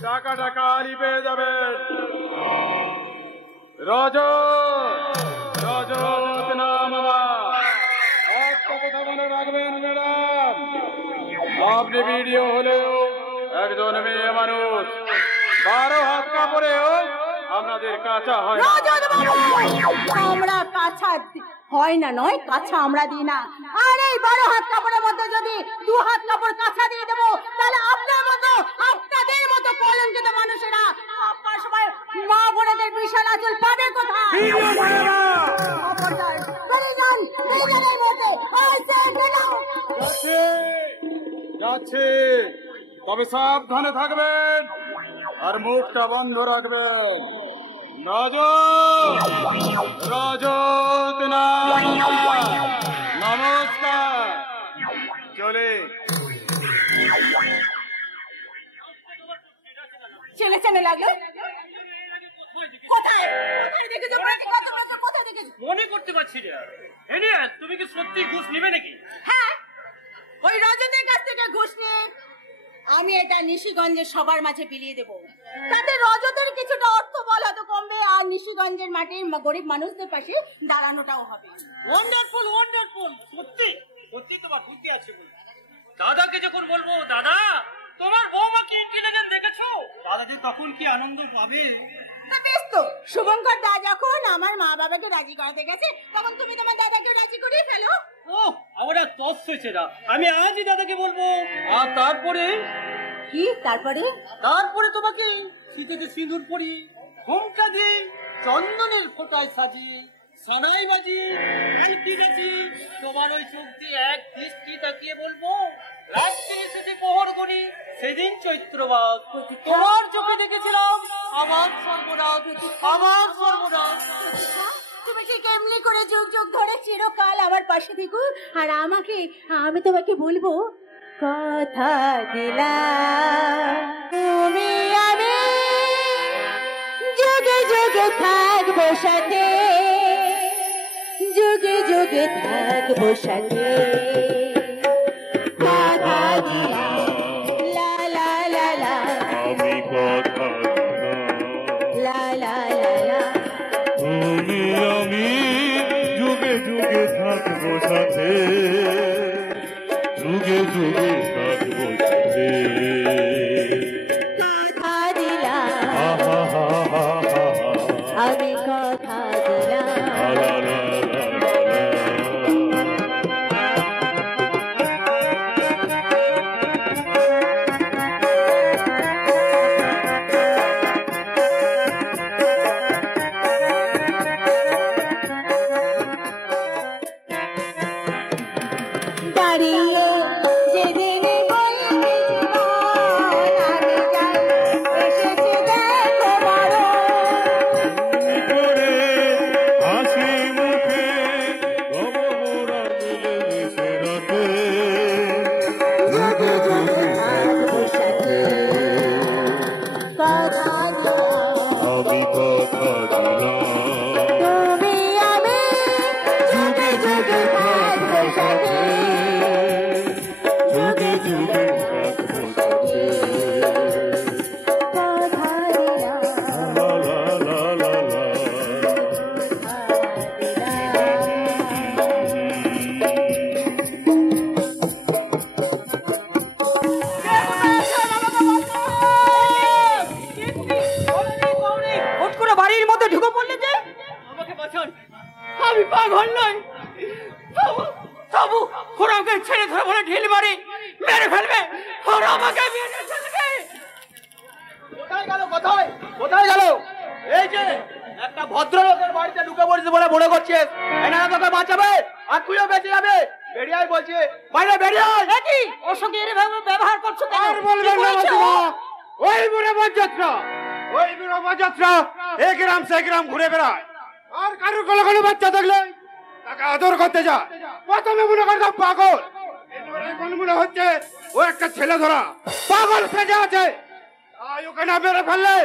টাকা টাকারই পেয়ে যাবেন। রজত নাম আমার। একটা কথা মনে রাখবেন ম্যাডাম, আপনি ভিডিও হলেও একজন মেয়ে মানুষ, 12 হাত কাপড়েও আপনাদের কাঁচা হয় না। আমরা কাঁচা হয় না নয়, কাঁচা আমরা দিই না। আর এই 12 হাত কাপড়ের মধ্যে যদি 2 হাত কাপড় কাঁচা দিয়ে দেবো, তাহলে আপনাদের মতো কলঙ্কিত মানুষেরা আপনার সময় মা বোনেদের বিশাল আঁচল পাবে কোথায়? যাচ্ছে, তবে সাবধানে থাকবেন আর মুখটা বন্ধ রাখবেন। রজত নমস্কার। চলে চেনে লাগলো। কোথায় দেখেছো? কোথায় দেখেছো? মনে করতে পারছি না। তুমি কি সত্যি ঘুষ নিবে নাকি? হ্যাঁ, ওই রজতের কাছ থেকে ঘুষ নিয়ে আমি এটা নিশিগঞ্জের সবার মাঝে বিলিয়ে দেবো। তাতে রজতের কিছুটা অর্থ বল হয়তো কমবে, আর নিশিগঞ্জের মাটির গরিব মানুষদের পাশে দাঁড়ানোটাও হবে। ওয়ান্ডারফুল, সত্যি তোমার বুদ্ধি আছে। দাদাকে যখন বলবো, দাদা তোমার বৌমাকে ইন্টেলিজেন্ট দেখেছো, দাদা যে তখন কি আনন্দ পাবে। শুভঙ্কর দা যখন আমার মা বাবাকে রাজি করাতে গেছে, তখন তুমি তোমার দাদাকে রাজি করিয়ে ফেলো। আমার তস হয়েছে না, আমি আজই দাদাকে বলবো। আর তারপরে কি? তারপরে তোমাকে শীতেতে সিঁদুর পরিয়ে, ঘোমটা দিয়ে, চন্দনের ফোঁটায় সাজিয়ে, সানাই বাজিয়ে, আলতি বাজিয়ে, তোমার ওই চোখ দিয়ে এক দৃষ্টি তাকিয়ে বলবো, রাত্রি এসেছে প্রহর গণি, সেদিন চৈত্রবাদ, তোমার চোখে দেখেছিলাম আমার সর্বনাশ। তুমি ঠিক এমনি করে যুগ যুগ ধরে চিরকাল আমার পাশে থেকো, আর আমি তোমাকে বলবো, কথা দিলাম তুমি আমি যুগে যুগে থাকবো সাথে, যুগে যুগে থাকবো সাথে। কথা দিলাম, লা লা লা লা, আমি কথা লা লা লা লা, তুমি আমি যুগে যুগে থাকবো সাথে, যুগে যুগে থাকবো সাথে। কথা দিলাম, আমি কথা দিলাম। দাঁড়িয়ে যেদিন বলবি জীবন, আমি যাই এসেছে দেখো বড়। করে হাসি মুখে গবরা মিলে মিশে রাতে, যুগে যুগে থাকবো সাথে। কথা দিলাম, আমি কথা দিলাম, তুমি আমি যুগে যুগে থাকবো সাথে, যুগে যুগে থাকবো সাথে। কথা দিলাম। লা লা লা লা লা। আমি ছেড়ে ধরে বলে ঢিল মারি, মেরে ফেলবে, ওরা আমাকে মেরে ফেলবে। কোথায় গেল, কোথায় কোথায় গেল? এই যে একটা ভদ্রলোকের বাড়িতে ঢুকে পড়েছে বলে মনে করছিস এনারা তোকে বাঁচাবে আর তুইও বেঁচে যাবে? বেরিয়াই বলছে, বাইরে বেরিয়াই। কি ওর সঙ্গে এরকম ব্যবহার করছো কেন? আর বলবেন না মাসিমা, ওই বুড়ো বরযাত্রা, ওই বুড়ো বরযাত্রা এই গ্রাম সেই গ্রাম ঘুরে বেড়ায়, আর কারোর কোনো বাচ্চা দেখলে তাকে আদর করতে যায়। প্রথমে মনে করতাম পাগল, এখন মনে হচ্ছে ও একটা ছেলে ধরা পাগল সেজে আছে। তাই ওকে না মেরে ফেললে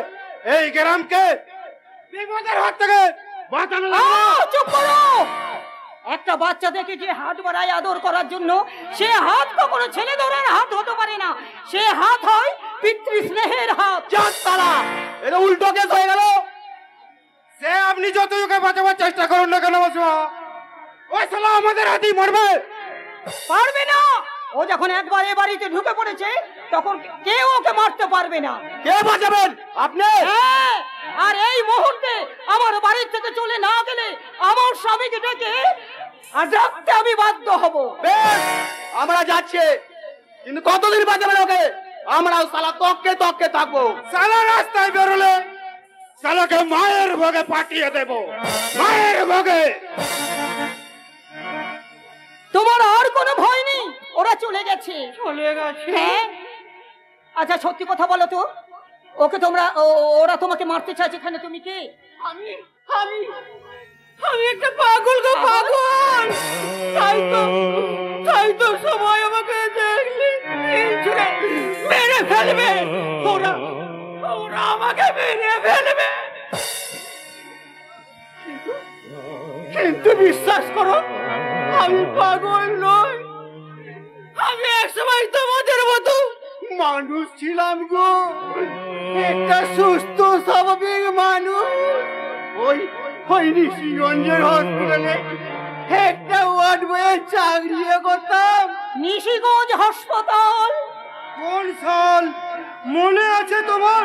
এই গ্রামকে বিপদের হাত থেকে বাঁচানো যাবে না। চুপ করো। একটা বাচ্চা দেখে যে হাত বাড়ায় আদর করার জন্য, সে হাত কখনো ছেলে ধরার হাত হতে পারে না। সে হাত হয় পিতৃ স্নেহের হাত। চাঁদ তালা, এটা উল্টো কেস হয়ে গেল। সে আপনি যতই ওকে বাঁচাবার চেষ্টা করুন না কেন মাসিমা, ওই শালা আমাদের হাতেই মরবে। পারবে না। ও যখন একবার এ বাড়িতে ঢুকে পড়েছে তখন কেউ ওকে মারতে পারবে না। কে বাঁচাবেন? আপনি। হ্যাঁ, আর এই মুহূর্তে আমার বাড়ি থেকে চলে না গেলে আমার স্বামীকে ডেকে আর ডাকতে আমি বাধ্য হব। বেশ, আমরা যাচ্ছি, কিন্তু কতদিন বাঁচাবেন ওকে? আমরাও সালা তককে তককে থাকবো। শালা রাস্তায় বেরোলে শালাকে মায়ের ভোগে পাঠিয়ে দেব, মায়ের ভোগে। তোমার আর কোনো ভয় নেই? ওরা চলে গেছে। চলে গেছে? হ্যাঁ। আচ্ছা সত্যি কথা বলো তো, ওকে তোমরা ওরা তোমাকে মারতে চাইছে, এখানে তুমি কে? আমি আমি আমি একটা পাগল গো, পাগল। তাই তো সবাই আমাকে দেখলে মেরে ফেলবে, ওরা ওরা আমাকে মেরে ফেলবে। কিন্তু বিশ্বাস করো, আমি পাগল নই। আমি একসময় তোমাদের মতো মানুষ ছিলাম গো, একটা সুস্থ স্বাভাবিক মানুষ। ওই ওই ঋষিগঞ্জের হসপিটালে একটা ওয়ার্ড বয়ে চাকরি করতাম। নিশিগঞ্জ হাসপাতাল? কোন সাল মনে আছে তোমার?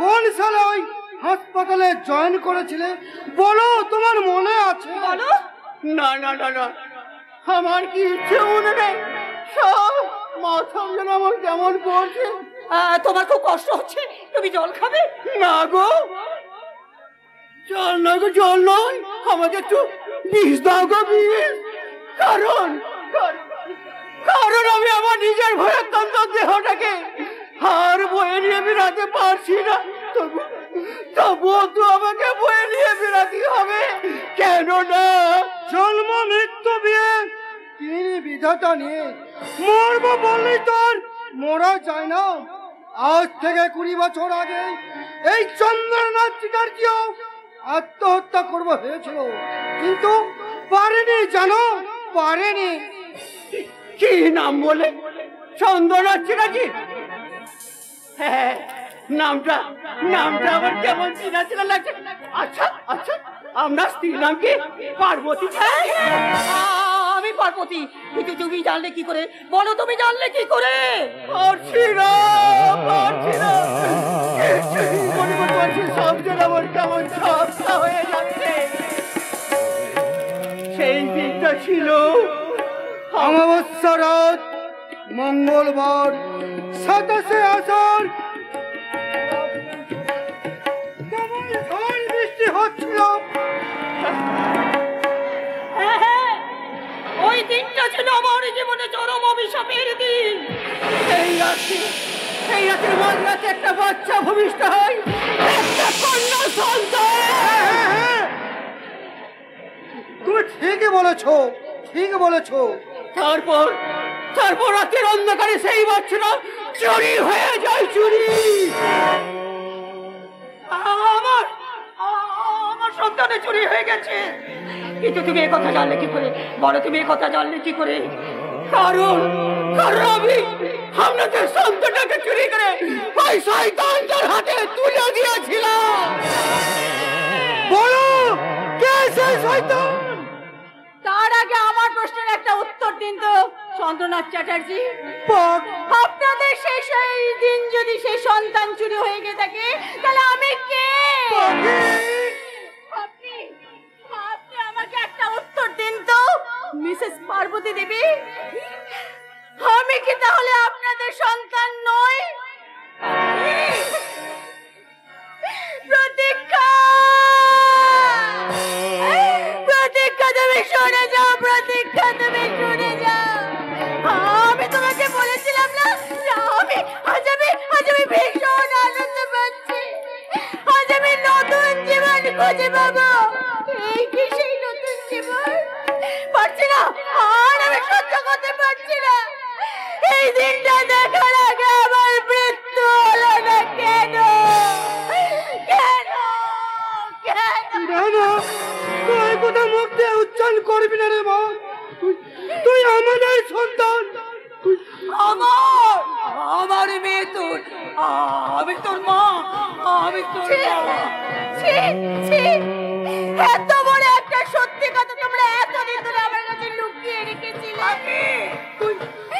কোন সালে ওই হাসপাতালে জয়েন করেছিলে বলো, তোমার মনে আছে? বলো। না না না না, আমার কি ইচ্ছে মনে নেই। সব মাথা যেন আমার কেমন করছে। তোমার খুব কষ্ট হচ্ছে, তুমি জল খাবে? না গো, জল নয় গো, জল নয়, আমাকে একটু বিষ দাও গো, বিষ। কারণ কারণ আমি আমার নিজের ভয়ক্রান্ত দেহটাকে আর বয়ে নিয়ে বেরাতে পারছি না। তবুও তো আমাকে বয়ে নিয়ে বেরাতে হবে, কেন না জন্ম মৃত্যু বিয়ে তিনি বিধাতা নিয়ে মরবো বললেই তোর মরা যায় না। আজ থেকে 20 বছর আগে এই চন্দ্রনাথ চ্যাটার্জিও আত্মহত্যা করবো হয়েছিল, কিন্তু পারেনি, জানো, পারেনি। কি নাম বলে? চন্দ্রনাথ চ্যাটার্জি? হ্যাঁ, নামটা নামটা আমার কেমন চেনা চেনা লাগছে। আচ্ছা আচ্ছা, আপনার স্ত্রীর নাম কি? পার্বতী? আমি পার্বতী। কিন্তু তুমি জানলে কি করে? বলো, তুমি জানলে কি করে? পারছি না, পারছি না। মনে মনে পারছি, সব যেন আমার কেমন ঝাপসা হয়ে যাচ্ছে। সেই দিনটা ছিল অমাবস্যা রাত, মঙ্গলবার, 27শে আষাঢ়। কেমন ঝড় বৃষ্টি হচ্ছিল। ওই দিনটা ছিল আমার জীবনে চরম অভিশাপের দিন। এই রাতের মাঝরাতে একটা বাচ্চা ভূমিষ্ঠ হয়, একটা কন্যা সন্তান। তুমি ঠিকই বলেছো, ঠিক বলেছো। তারপর রাতের অন্ধকারে সেই বাচ্চাটা চুরি হয়ে যায়, চুরি। আমার সন্তানে চুরি হয়ে গেছে। কিন্তু তুমি এই কথা জানলে কি করে? বলো, তুমি এই কথা জানলে কি করে? কারণ আমি আপনাদের সন্তানটাকে চুরি করে ওই শয়তানটার হাতে তুলে দিয়েছিলাম। বলো, কে সেই শয়তান? তার আগে আমার প্রশ্নের একটা উত্তর দিন তো চন্দ্রনাথ চ্যাটার্জি। আপনাদের সেই দিন যদি সেই সন্তান চুরি হয়ে গিয়ে থাকে, তাহলে আমি কে? আপনি আমাকে একটা উত্তর দিন তো। মিসেস পার্বতী দেবী, আমি কি তাহলে আপনাদের সন্তান নই? প্রতীক্ষা, প্রতীক্ষা তুমি সরে যাও, প্রতীক্ষা তুমি সরে যাও। আমি তোমাকে বলেছিলাম না আজ আমি ভীষণ আনন্দ পাচ্ছি, আজ আমি নতুন জীবন খুঁজে পাবো। এই কি সেই নতুন জীবন? পারছি না, আর আমি সহ্য করতে পারছি না। এই দিনটা দেখার আগে আমার মৃত্যু হলো না কেন? কেন কেন? তুই কথা মুখ দিয়ে উচ্চারণ করবি না রে মা। তুই আমাদের সন্তান। আমার মেয়ে তোর, আমি তোর মা, আমি তোর বাবা। এত বড় একটা সত্যি কথা তোমরা এতদিন ধরে আমার কাছে লুকিয়ে রেখেছিলে।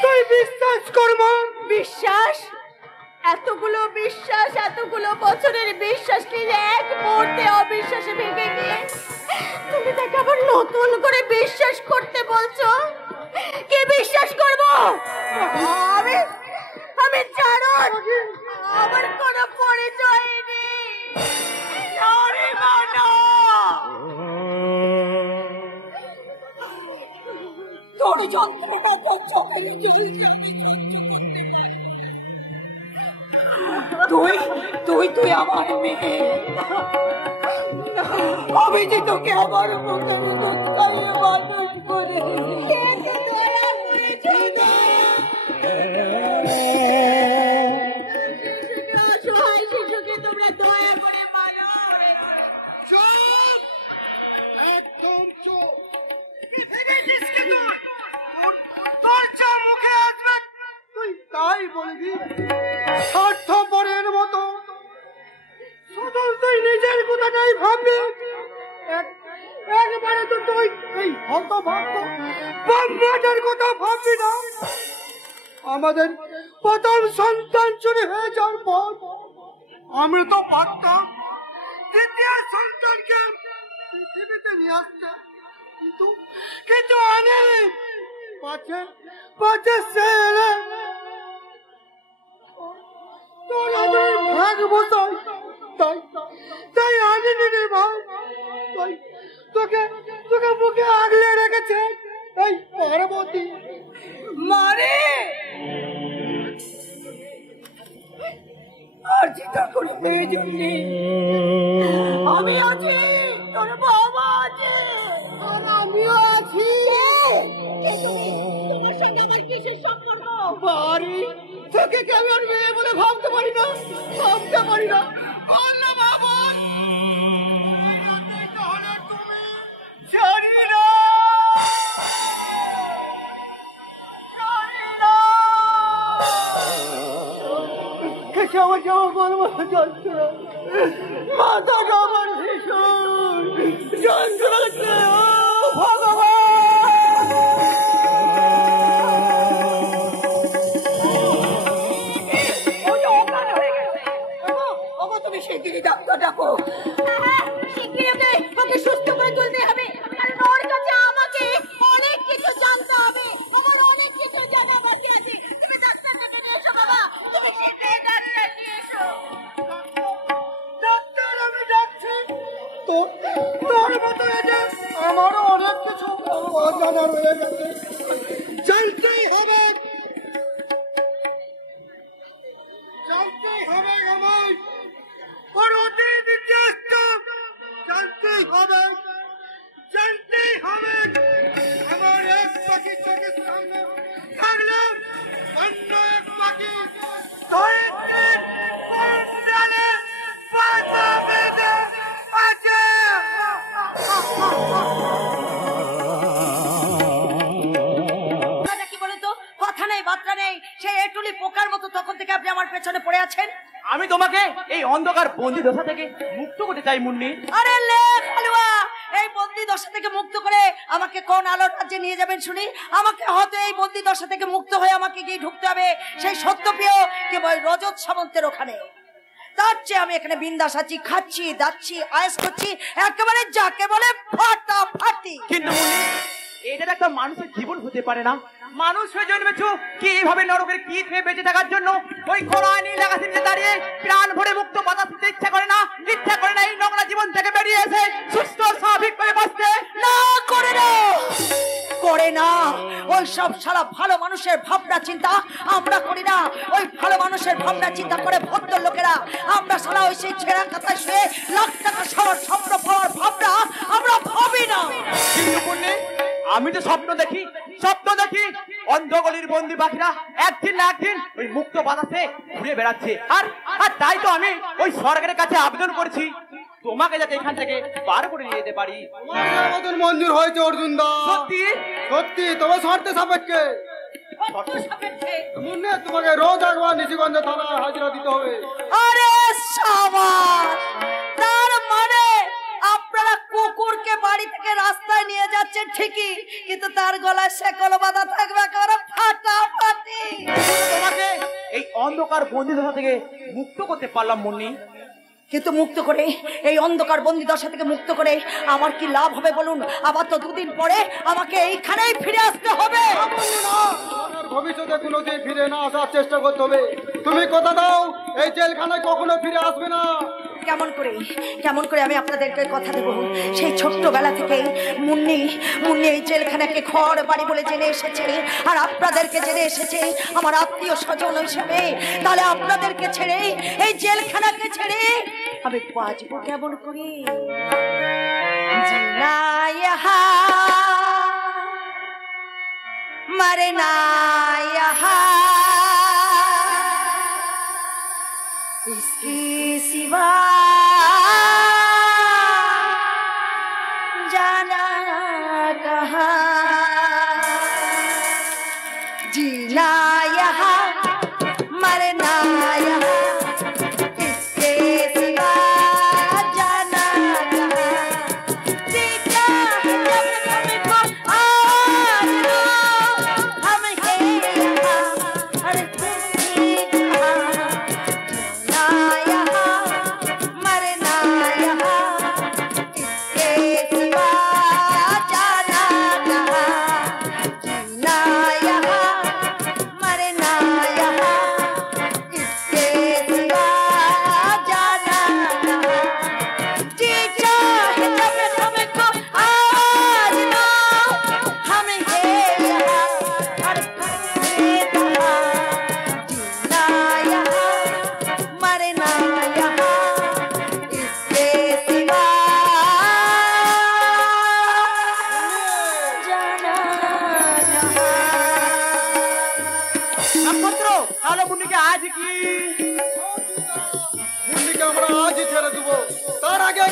তুই বিশ্বাস কর মা। বিশ্বাস? এতগুলো বিশ্বাস, এতগুলো বছরের বিশ্বাস কি এক মুহূর্তে অবিশ্বাসে ভেঙে গিয়ে তুমি তাকে আবার নতুন করে বিশ্বাস করতে বলছো? কি বিশ্বাস করব? আমি জানো আমার কোনো পরিচয় নেই। তোর যন্ত্রণা তোর চোখে তুই আমার মেয়ে। আমি যে তোকে আমার মুখের দুধ খাইয়ে মানুষ করে অসহায় শিশুকে তোমরা দয়া করে মানো। একদম চুপ। কি ভেবেছিস কি তোর যা মুখে আসবে তুই তাই বলবি? স্বার্থপরের মতো শুধু তুই নিজের কথাটাই ভাববি। একবারে তো তুই এই হতভাগ্য ব্রহ্মাটার কথা ভাববি না। আমাদের প্রথম সন্তান চুরি হয়ে যাওয়ার পর আমি তো পারতাম দ্বিতীয় সন্তানকে পৃথিবীতে নিয়ে আসতে, কিন্তু আনেনি। পাছে সে এলে তোর আমার ভাগ বসাই, তাই আনেনি রে ভাই। তোকে বুকে আগলে রেখেছে এই পার্বতী। মারে আর চিন্তা করে প্রয়োজন নেই। আমি আছি, তোর বাবা আছে, আর আমিও আছি। বাড়ি তোকে কেমন মেয়ে বলে ভাবতে পারি না। আমার যাওয়া বলবো যন্ত্রণা, মাথাটা আমার ভীষণ যন্ত্রণা। ভগবান তুমি শিগগিরই ডাক্তার ডাকো। শিগগিরই ওকে সুস্থ করে তুলতে হবে, কারণ ওর কাছে আমাকে অনেক কিছু জানতে হবে, অনেক কিছু জানা বাকি আছে। তুমি ডাক্তার কাছে নিয়ে এসো বাবা, তুমি শিগগিরই ডাক্তার নিয়ে এসো। ডাক্তার আমি ডাকছি। তোর মতো এদের আমারও অনেক কিছু অজানা রয়ে গেছে, জানতেই হবে আমার। ওর অতীত ইতিহাসটা জানতেই হবে। আমার এক পাখি চোখের সামনে থাকলে অন্য এক পাখি ধরিত্রীর কোন ডালে বাসা বেঁধে আছে। কি বলে তো কথা নেই বার্তা নেই, সেই এটুলি পোকার মতো তখন থেকে আপনি আমার পেছনে পড়ে আছেন। আমি তোমাকে এই অন্ধকার বন্দি দশা থেকে মুক্ত করতে চাই মুন্নি। আরে লে হালুয়া, এই বন্দি দশা থেকে মুক্ত করে আমাকে কোন আলোর রাজ্যে নিয়ে যাবেন শুনি? আমাকে হয়তো এই বন্দি দশা থেকে মুক্ত হয়ে আমাকে গিয়ে ঢুকতে হবে সেই সত্যপ্রিয় কেবল রজত সামন্তের ওখানে। তার চেয়ে আমি এখানে বিন্দাস আছি, খাচ্ছি দাচ্ছি আয়েস করছি, একেবারে যাকে বলে ফাটাফাটি। কিন্তু মুন্নি, এটা একটা মানুষের জীবন হতে পারে না। মানুষ হয়ে জন্মেছো কি এইভাবে নরকের কি খেয়ে বেঁচে থাকার জন্য? ওই খোলা নীল আকাশের নিচে দাঁড়িয়ে প্রাণ ভরে মুক্ত বাতাস পেতে ইচ্ছা করে না? ইচ্ছা করে না এই নোংরা জীবন থেকে বেরিয়ে এসে সুস্থ স্বাভাবিক করে বাঁচতে? না, করে না, করে না। ওই সব সারা ভালো মানুষের ভাবনা চিন্তা আমরা করি না। ওই ভালো মানুষের ভাবনা চিন্তা করে ভদ্র লোকেরা। আমরা সারা ওই সেই ছেঁড়া কাতায় শুয়ে লাখ টাকা সবার স্বপ্ন পাওয়ার ভাবনা আমরা ভাবি না। আমি তো স্বপ্ন দেখি অন্ধগলির বন্দি পাখিরা একদিন না একদিন ওই মুক্ত বাতাসে ঘুরে বেড়াচ্ছে। আর তাই তো আমি ওই সরকারের কাছে আবেদন করেছি তোমাকে যাতে এখান থেকে বার করে নিয়ে যেতে পারি। আবেদন মঞ্জুর হয়েছে অর্জুন দা। সত্যি সত্যি, তবে শর্তে সাপেক্ষে। মুন্নে, তোমাকে রোজ একবার নিশিগঞ্জ থানায় হাজিরা দিতে হবে। আরে সাবাস! তার মানে আপনারা কুকুরকে বাড়ি থেকে রাস্তায় নিয়ে যাচ্ছেন ঠিকই, কিন্তু তার গলায় শেকল বাঁধা থাকবে একেবারে ফাটাফাটি। তোমাকে এই অন্ধকার বন্দি দশা থেকে মুক্ত করতে পারলাম মুন্নি, কিন্তু মুক্ত করে এই অন্ধকার বন্দি দশা থেকে মুক্ত করে আমার কি লাভ হবে বলুন? আবার তো দুদিন পরে আমাকে এইখানেই ফিরে আসতে হবে। ভবিষ্যতে কোনোদিন ফিরে না আসার চেষ্টা করতে হবে। তুমি কথা দাও এই জেলখানায় কখনো ফিরে আসবে না। কেমন করে আমি আপনাদেরকে কথা দেবো? সেই ছোট্টবেলা থেকে মুন্নি এই জেলখানাকে ঘর বাড়ি বলে জেনে এসেছে, আর আপনাদেরকে জেনে এসেছে আমার আত্মীয় স্বজন হিসেবে। তাহলে আপনাদেরকে ছেড়ে, এই জেলখানাকে ছেড়ে আমি বাঁচবো কেমন করে? জিনা ইহা মরনা ইহা इसके सिवा जाना कहाँ? जीना यहाँ मरना यहाँ, इसके सिवा जाना कहाँ? जीना है जब हमको आज लो, हम हैं यहाँ और तुम भी कहाँ?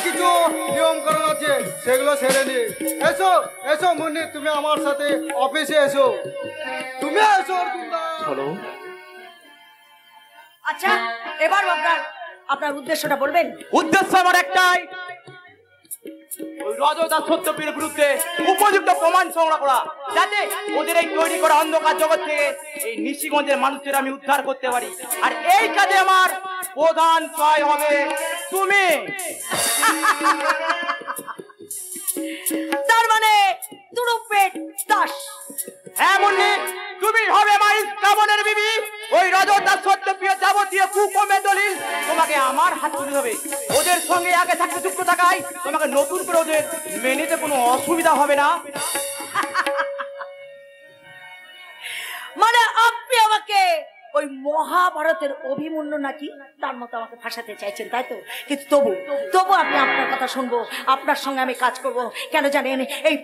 কিছু নিয়মকরণ আছে, সেগুলো সেরে নি। এসো এসো মুন্নি, তুমি আমার সাথে অফিসে এসো। তুমি এসো অর্জুন দা। চলো। আচ্ছা, এবার আপনার উদ্দেশ্যটা বলবেন। উদ্দেশ্য আমার একটাই, ওই রজতার সত্যপীরের বিরুদ্ধে উপযুক্ত প্রমাণ সংগ্রহ করা, যাতে ওদের এই তৈরি করা অন্ধকার জগৎ থেকে এই নিশিগঞ্জের মানুষদের আমি উদ্ধার করতে পারি। আর এই কাজে আমার প্রধান সহায় হবে তুমি। তার মানে তুরুপেট দাস। হ্যাঁ মুন্নি, তুমি হবে আমার ইস্কাবনের বিবি। ওই রজতার সত্যপীরের যাবতীয় কুকর্মের দলিল তোমাকে আমার হাত তুলে হবে। ওদের সঙ্গে আগে থাকতে যুক্ত থাকায় তোমাকে নতুন করে ওদের মেনেতে কোনো অসুবিধা হবে না। মানে আপনি আমাকে ওই মহাভারতের অভিমন্যু নাকি তার মতো আমাকে ফাঁসাতে চাইছেন, তাই তো? কিন্তু তবু আমি আপনার কথা শুনবো, আপনার সঙ্গে আমি কাজ করব। কেন জানেন, এই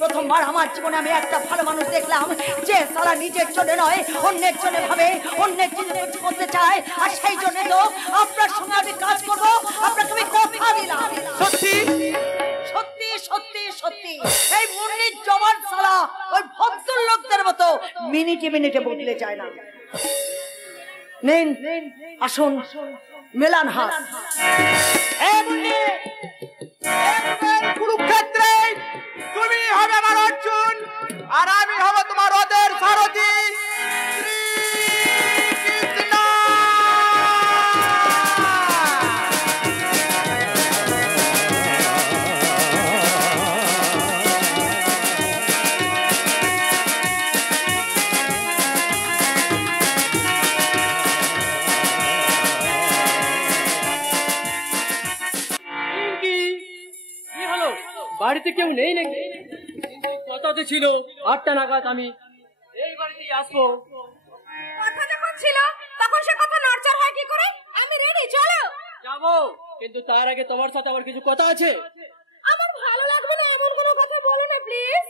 প্রথমবার আমার জীবনে আমি একটা ভালো মানুষ দেখলাম যে সারা নিজের জন্য নয় অন্যের জন্য ভাবে, অন্যের জন্য কিছু করতে চায়। আর সেই জন্য তো আপনার সঙ্গে আমি কাজ করব, আপনাকে আমি কথা দিলাম। সত্যি সত্যি সত্যি সত্যি এই মুন্নির জবান সালা ওই ভদ্রলোকদের মতো মিনিটে বদলে যায় না। নিন, আসুন, মেলান হাত। কুরুক্ষেত্রে তুমি হবে আমার অর্জুন, আর আমি হব তোমার রথের সারথি। বাড়িতে কেউ নেই নাকি? কিন্তু কথা তো ছিল 8টা নাগাদ আমি এই বাড়িতেই আসবো। কথা যখন ছিল তখন সে কথা নড়চড় হয় কি করে? আমি রেডি, চলো। যাবো, কিন্তু তার আগে তোমার সাথে আমার কিছু কথা আছে। আমার ভালো লাগবে না এমন কোনো কথা বলো না প্লিজ।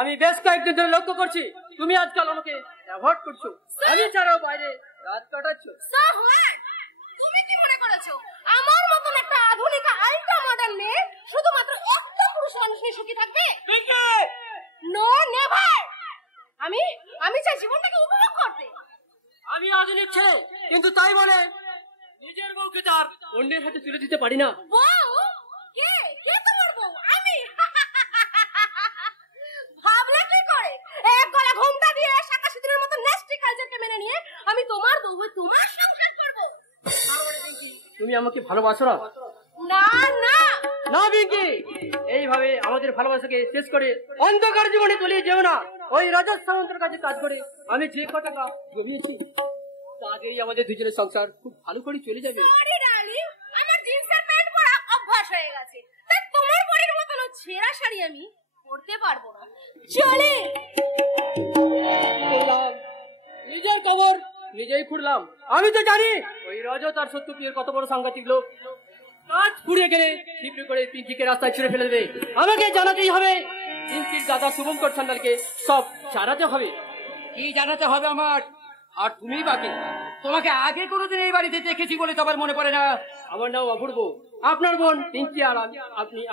আমি বেশ কয়েকদিন ধরে লক্ষ্য করছি তুমি আজকাল আমাকে অ্যাভয়েড করছো। আমি ছাড়াও বাইরে রাত কাটাচ্ছ। So what? তুমি কি মনে করেছো আমার মতন একটা আধুনিক আল্ট্রা মডার্ন মেয়ে শুধুমাত্র একটা পুরুষ মানুষ নিয়ে সুখী থাকবে? No never. আমি চাই জীবনটাকে উপভোগ করতে। আমি আধুনিক ছেলে, কিন্তু তাই বলে নিজের বউকে তার অন্যের হাতে তুলে দিতে পারি না। বউ? কে কে তোমার বউ? আমি? ভাবলে কি করে? এক গলা ঘোমটা দিয়ে শাকা সিঁদুরের মতো নেস্টি কালচারকে মেনে নিয়ে আমি তোমার বউ হয়ে তোমার সংসার করব। তুমি আমাকে ভালোবাসো না? না না না পিঙ্কি, এইভাবে আমাদের ভালোবাসাকে শেষ করে অন্ধকার জীবনে তলিয়ে যেও না। ওই রাজা সামন্তের কাছে কাজ করে আমি যে কথাটা জমিয়েছি তাতেই আমাদের দুজনের সংসার খুব ভালো করে চলে যাবে। সরি ডার্লিং, আমার জিন্সের প্যান্ট পরা অভ্যাস হয়ে গেছে, তাই তোমার পরের মতন ছেঁড়া শাড়ি আমি পরতে পারবো না। চলে করলাম নিজের খবর নিজেই খুঁড়লাম। আমি তো জানি ওই রজত আর সত্যপ্রিয়ের কত বড় সাংঘাতিক লোক। কাজ পুড়িয়ে গেলে ছিপড়ি করে পিঙ্কিকে রাস্তায় ছেড়ে ফেলে দেবে। আমাকে জানাতেই হবে, পিঙ্কির দাদা শুভঙ্কর সান্যালকে সব জানাতে হবে। কি জানাতে হবে আমার? আর তুমি বাকি, তোমাকে আগে কোনোদিন এই বাড়িতে দেখেছি বলে তোমার মনে পড়ে না? আমার নাম অপূর্ব, আপনার বোন পিঙ্কি আর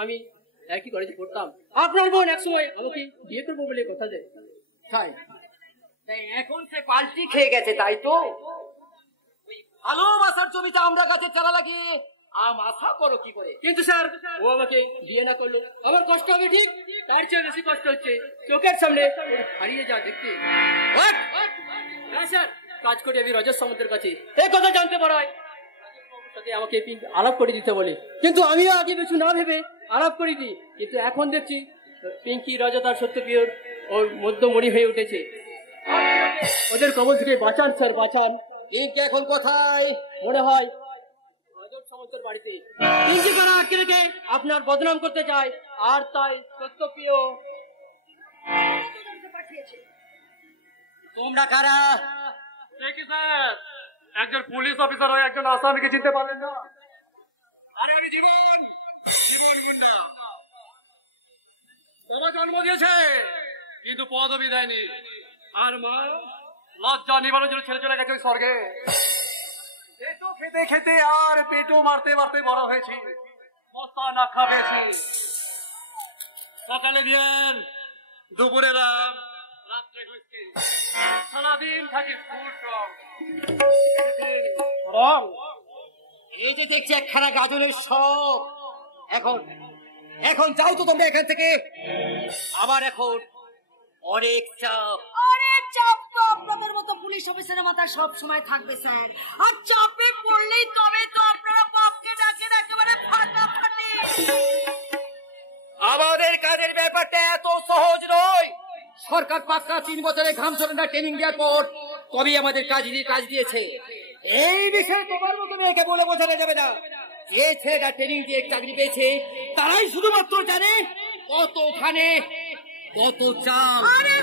আমি একই কলেজে পড়তাম। আপনার বোন একসময় আমাকে বিয়ে করবো বলে কথা দেয়। তাই এখন সে পাল্টি খেয়ে গেছে, তাই তো? ওই ভালোবাসার জমিতে আমরা গাছের চারা লাগিয়ে আম আশা করো কি করে? কিন্তু স্যার, ও আমাকে বিয়ে না করলো আমার কষ্ট হবে ঠিক, তার চেয়ে বেশি কষ্ট হচ্ছে চোখের সামনে ওর হারিয়ে যা দেখতে। হ্যাঁ স্যার, কাজ করি আমি রজত সামন্তের কাছে, এই কথা জানতে পারায় আমাকে আলাপ করে দিতে বলে। কিন্তু আমিও আগে কিছু না ভেবে আলাপ করে দিই, কিন্তু এখন দেখছি পিঙ্কি রজত আর সত্যপ্রিয়র ওর মধ্যমণি হয়ে উঠেছে। ওদের কবল থেকে বাঁচান স্যার, বাঁচান। পিঙ্কি এখন কোথায়? মনে হয় রজত সামন্তের বাড়িতে। পিঙ্কি কারা আটকে রেখে আপনার বদনাম করতে চায়, আর তাই সত্যপ্রিয়। তোমরা কারা? স্যার, একজন পুলিশ অফিসার হয়ে একজন আসামিকে চিনতে পারলেন না? আরে আমি জীবন বাবা জন্ম দিয়েছে কিন্তু পদবি দেয়নি, আর মা লজ্জা নিবারণের জন্য ছেড়ে চলে গেছে ওই স্বর্গে। পেটো খেতে খেতে আর পেটো মারতে মারতে বড় হয়েছি, মস্তানা খাবেছি। সকালে বিয়ার, দুপুরে রাম, রাত্রে হুইস্কি, সারাদিন থাকি ফুল রং। এই যে দেখছি একখানা গাজনের শখ। এখন যাও তো তোমরা এখান থেকে। আবার এখন অনেক চাপ তো আপনাদের মতো পুলিশ অফিসারের মাথায় সব সময় থাকবে স্যার। আর চাপে পড়লেই তবে তো আপনারা বাপকে ডাকেন একেবারে ফাটাফাটি। আমাদের কাজের ব্যাপারটা এত সহজ নয়। সরকার পাক্কা 3 বছরের ঘাম ঝরে না ট্রেনিং দেওয়ার পর তবেই আমাদের কাজ দিয়েছে। এই বিষয়ে তোমার মতো মেয়েকে বলে বোঝানো যাবে না। যে ছেলেটা ট্রেনিং দিয়ে চাকরি পেয়েছে তারাই শুধুমাত্র জানে কতখানে কত চাল। আরে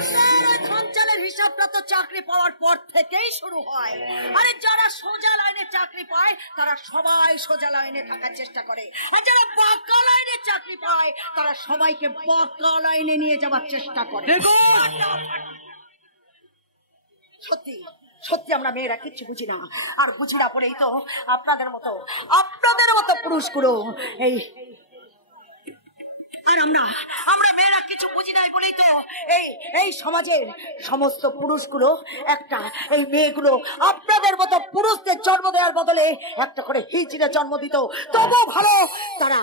ধান চালের হিসাবটা তো চাকরি পাওয়ার পর থেকেই শুরু হয়। আরে যারা সোজা লাইনে চাকরি পায় তারা সবাই সোজা লাইনে থাকার চেষ্টা করে, আর যারা বাঁকা লাইনে চাকরি পায় তারা সবাইকে বাঁকা লাইনে নিয়ে যাওয়ার চেষ্টা করে। সত্যি সত্যি আমরা মেয়েরা কিচ্ছু বুঝি না, আর বুঝি না পরেই তো আপনাদের মতো পুরুষগুলো এই। আর আমরা মেয়েরা কিছু বুঝি নাই বলেই তো এই সমাজের সমস্ত পুরুষগুলো এই মেয়েগুলো আপনাদের মতো পুরুষদের জন্ম দেওয়ার বদলে একটা করে হিজড়ে জন্ম দিত, তবু ভালো তারা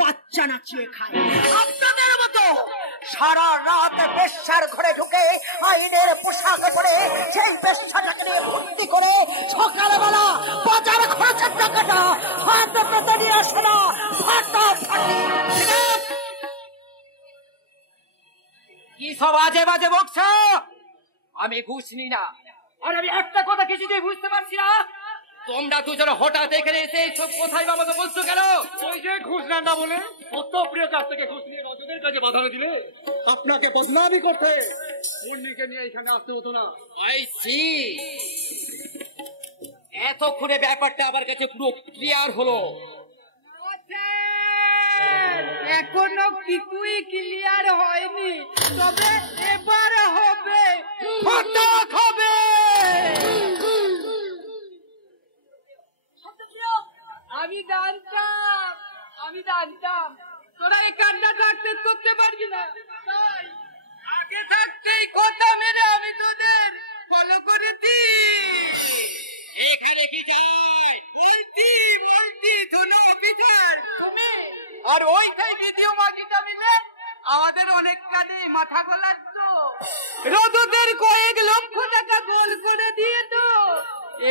বাচ্চা নাচিয়ে খায়। আপনাদের মতো সারা রাত বেশ্যার ঘরে ঢুকে আইনের পোশাক পরে সেই বেশ্যাটাকে নিয়ে ভর্তি করে সকালবেলা বাজার খরচের টাকাটা হাতে নিয়ে আসে না ফাটাফাটি। কি সব আজে বাজে বকছ? আমি ঘুষ নিই না, আর আমি একটা কথা কিছুতেই বুঝতে পারছি না, তোমরা দুজন হঠাৎ এখানে এসে সব কোথায় আমাকে বলছো কেন? ওই যে ঘুষ না বলে সত্য প্রিয় কাছ থেকে ঘুষ নিয়ে রজনীর কাছে বাধা দিলে আপনাকে বদনামি করতে মুন্নিকে নিয়ে এখানে আসতে হতো না। আই সি, এতক্ষণে ব্যাপারটা আমার কাছে পুরো ক্লিয়ার হলো। এখনো কিছুই ক্লিয়ার হয়নি, তবে এবার হবে, হঠাৎ হবে। আমি জানতাম তোরা এই কান্না সাকসেস করতে পারবি না, তাই আগে থাকতেই কথা মেরে আমি তোদের ফলো করেছি। এখানে কি চাই? বলতি ধনু অফিসার, আর ওইটাই ভিডিও মাগিটা মিলে আমাদের অনেক কানে মাথা গলাচ্ছ। রজতের কয়েক লক্ষ টাকা গোল করে দিয়ে তো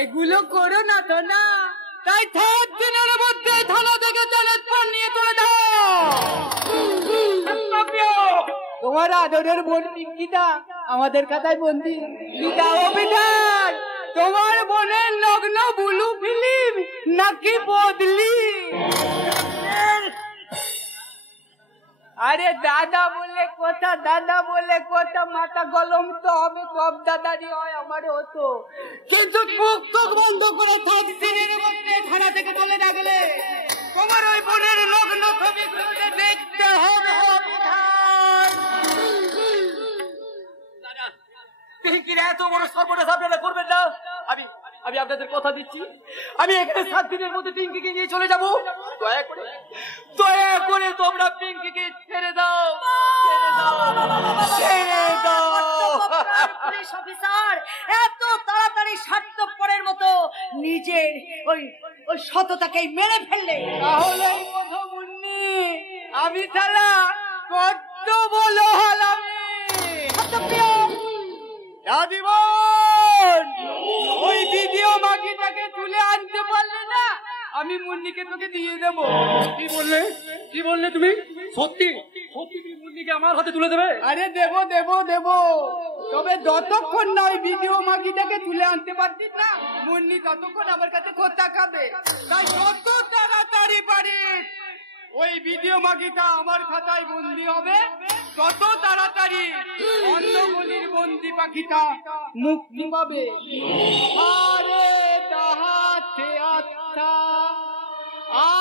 এগুলো করো না তো না, তাই 7 দিনের মধ্যে থানা থেকে চ্যালেঞ্জ নিয়ে চলে যাও। তোমার আদরের বোন পিঙ্কিটা আমাদের খাতায় বন্দি। অভিধান, তোমার বোনের লগ্ন বুলু ফিল্ম নাকি বদলি? আরে দাদা বলে কথা মাথা গলম তো হবে, সব দাদারই হয়, আমারও হতো, কিন্তু মুখ চোখ বন্ধ করে 7 দিনের মধ্যে থানা থেকে চলে না গেলে তোমার ওই বোনের লগ্ন ছবিগুলো দেখতে হবে। পিঙ্কির এত বড় সর্বনাশ আপনারা করবেন না। আমি আপনাদের কথা দিচ্ছি, আমি এখানে 7 দিনের মধ্যে পিঙ্কিকে নিয়ে চলে যাব। দয়া করে তোমরা পিঙ্কিকে ছেড়ে দাও। পুলিশ অফিসার এত তাড়াতাড়ি স্বার্থপরের মতো নিজের ওই সততাকে মেরে ফেললে, তাহলে মুন্নি আমি তালা কত বলো হালামি। জীবন ওই ভিডিও মাগিটাকে তুলে আনতে পারলে না, আমি মুন্নিকে তোকে দিয়ে দেবো। কি বললে তুমি? সত্যি তুমি মুন্নিকে আমার হাতে তুলে দেবে? আরে দেবো, তবে যতক্ষণ না ওই ভিডিও মাগিটাকে তুলে আনতে পারছিস না, মুন্নি ততক্ষণ আমার কাছে কথা খাবে। তাই যত তাড়াতাড়ি পারিস ওই ভিডিও মাগিটা আমার খাতায় বন্দি হবে, তত তাড়াতাড়ি অন্নমণির বন্দি পাখিটা মুক্তি পাবে। আরে তাহাতে আত্মা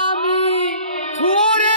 আমি ধরে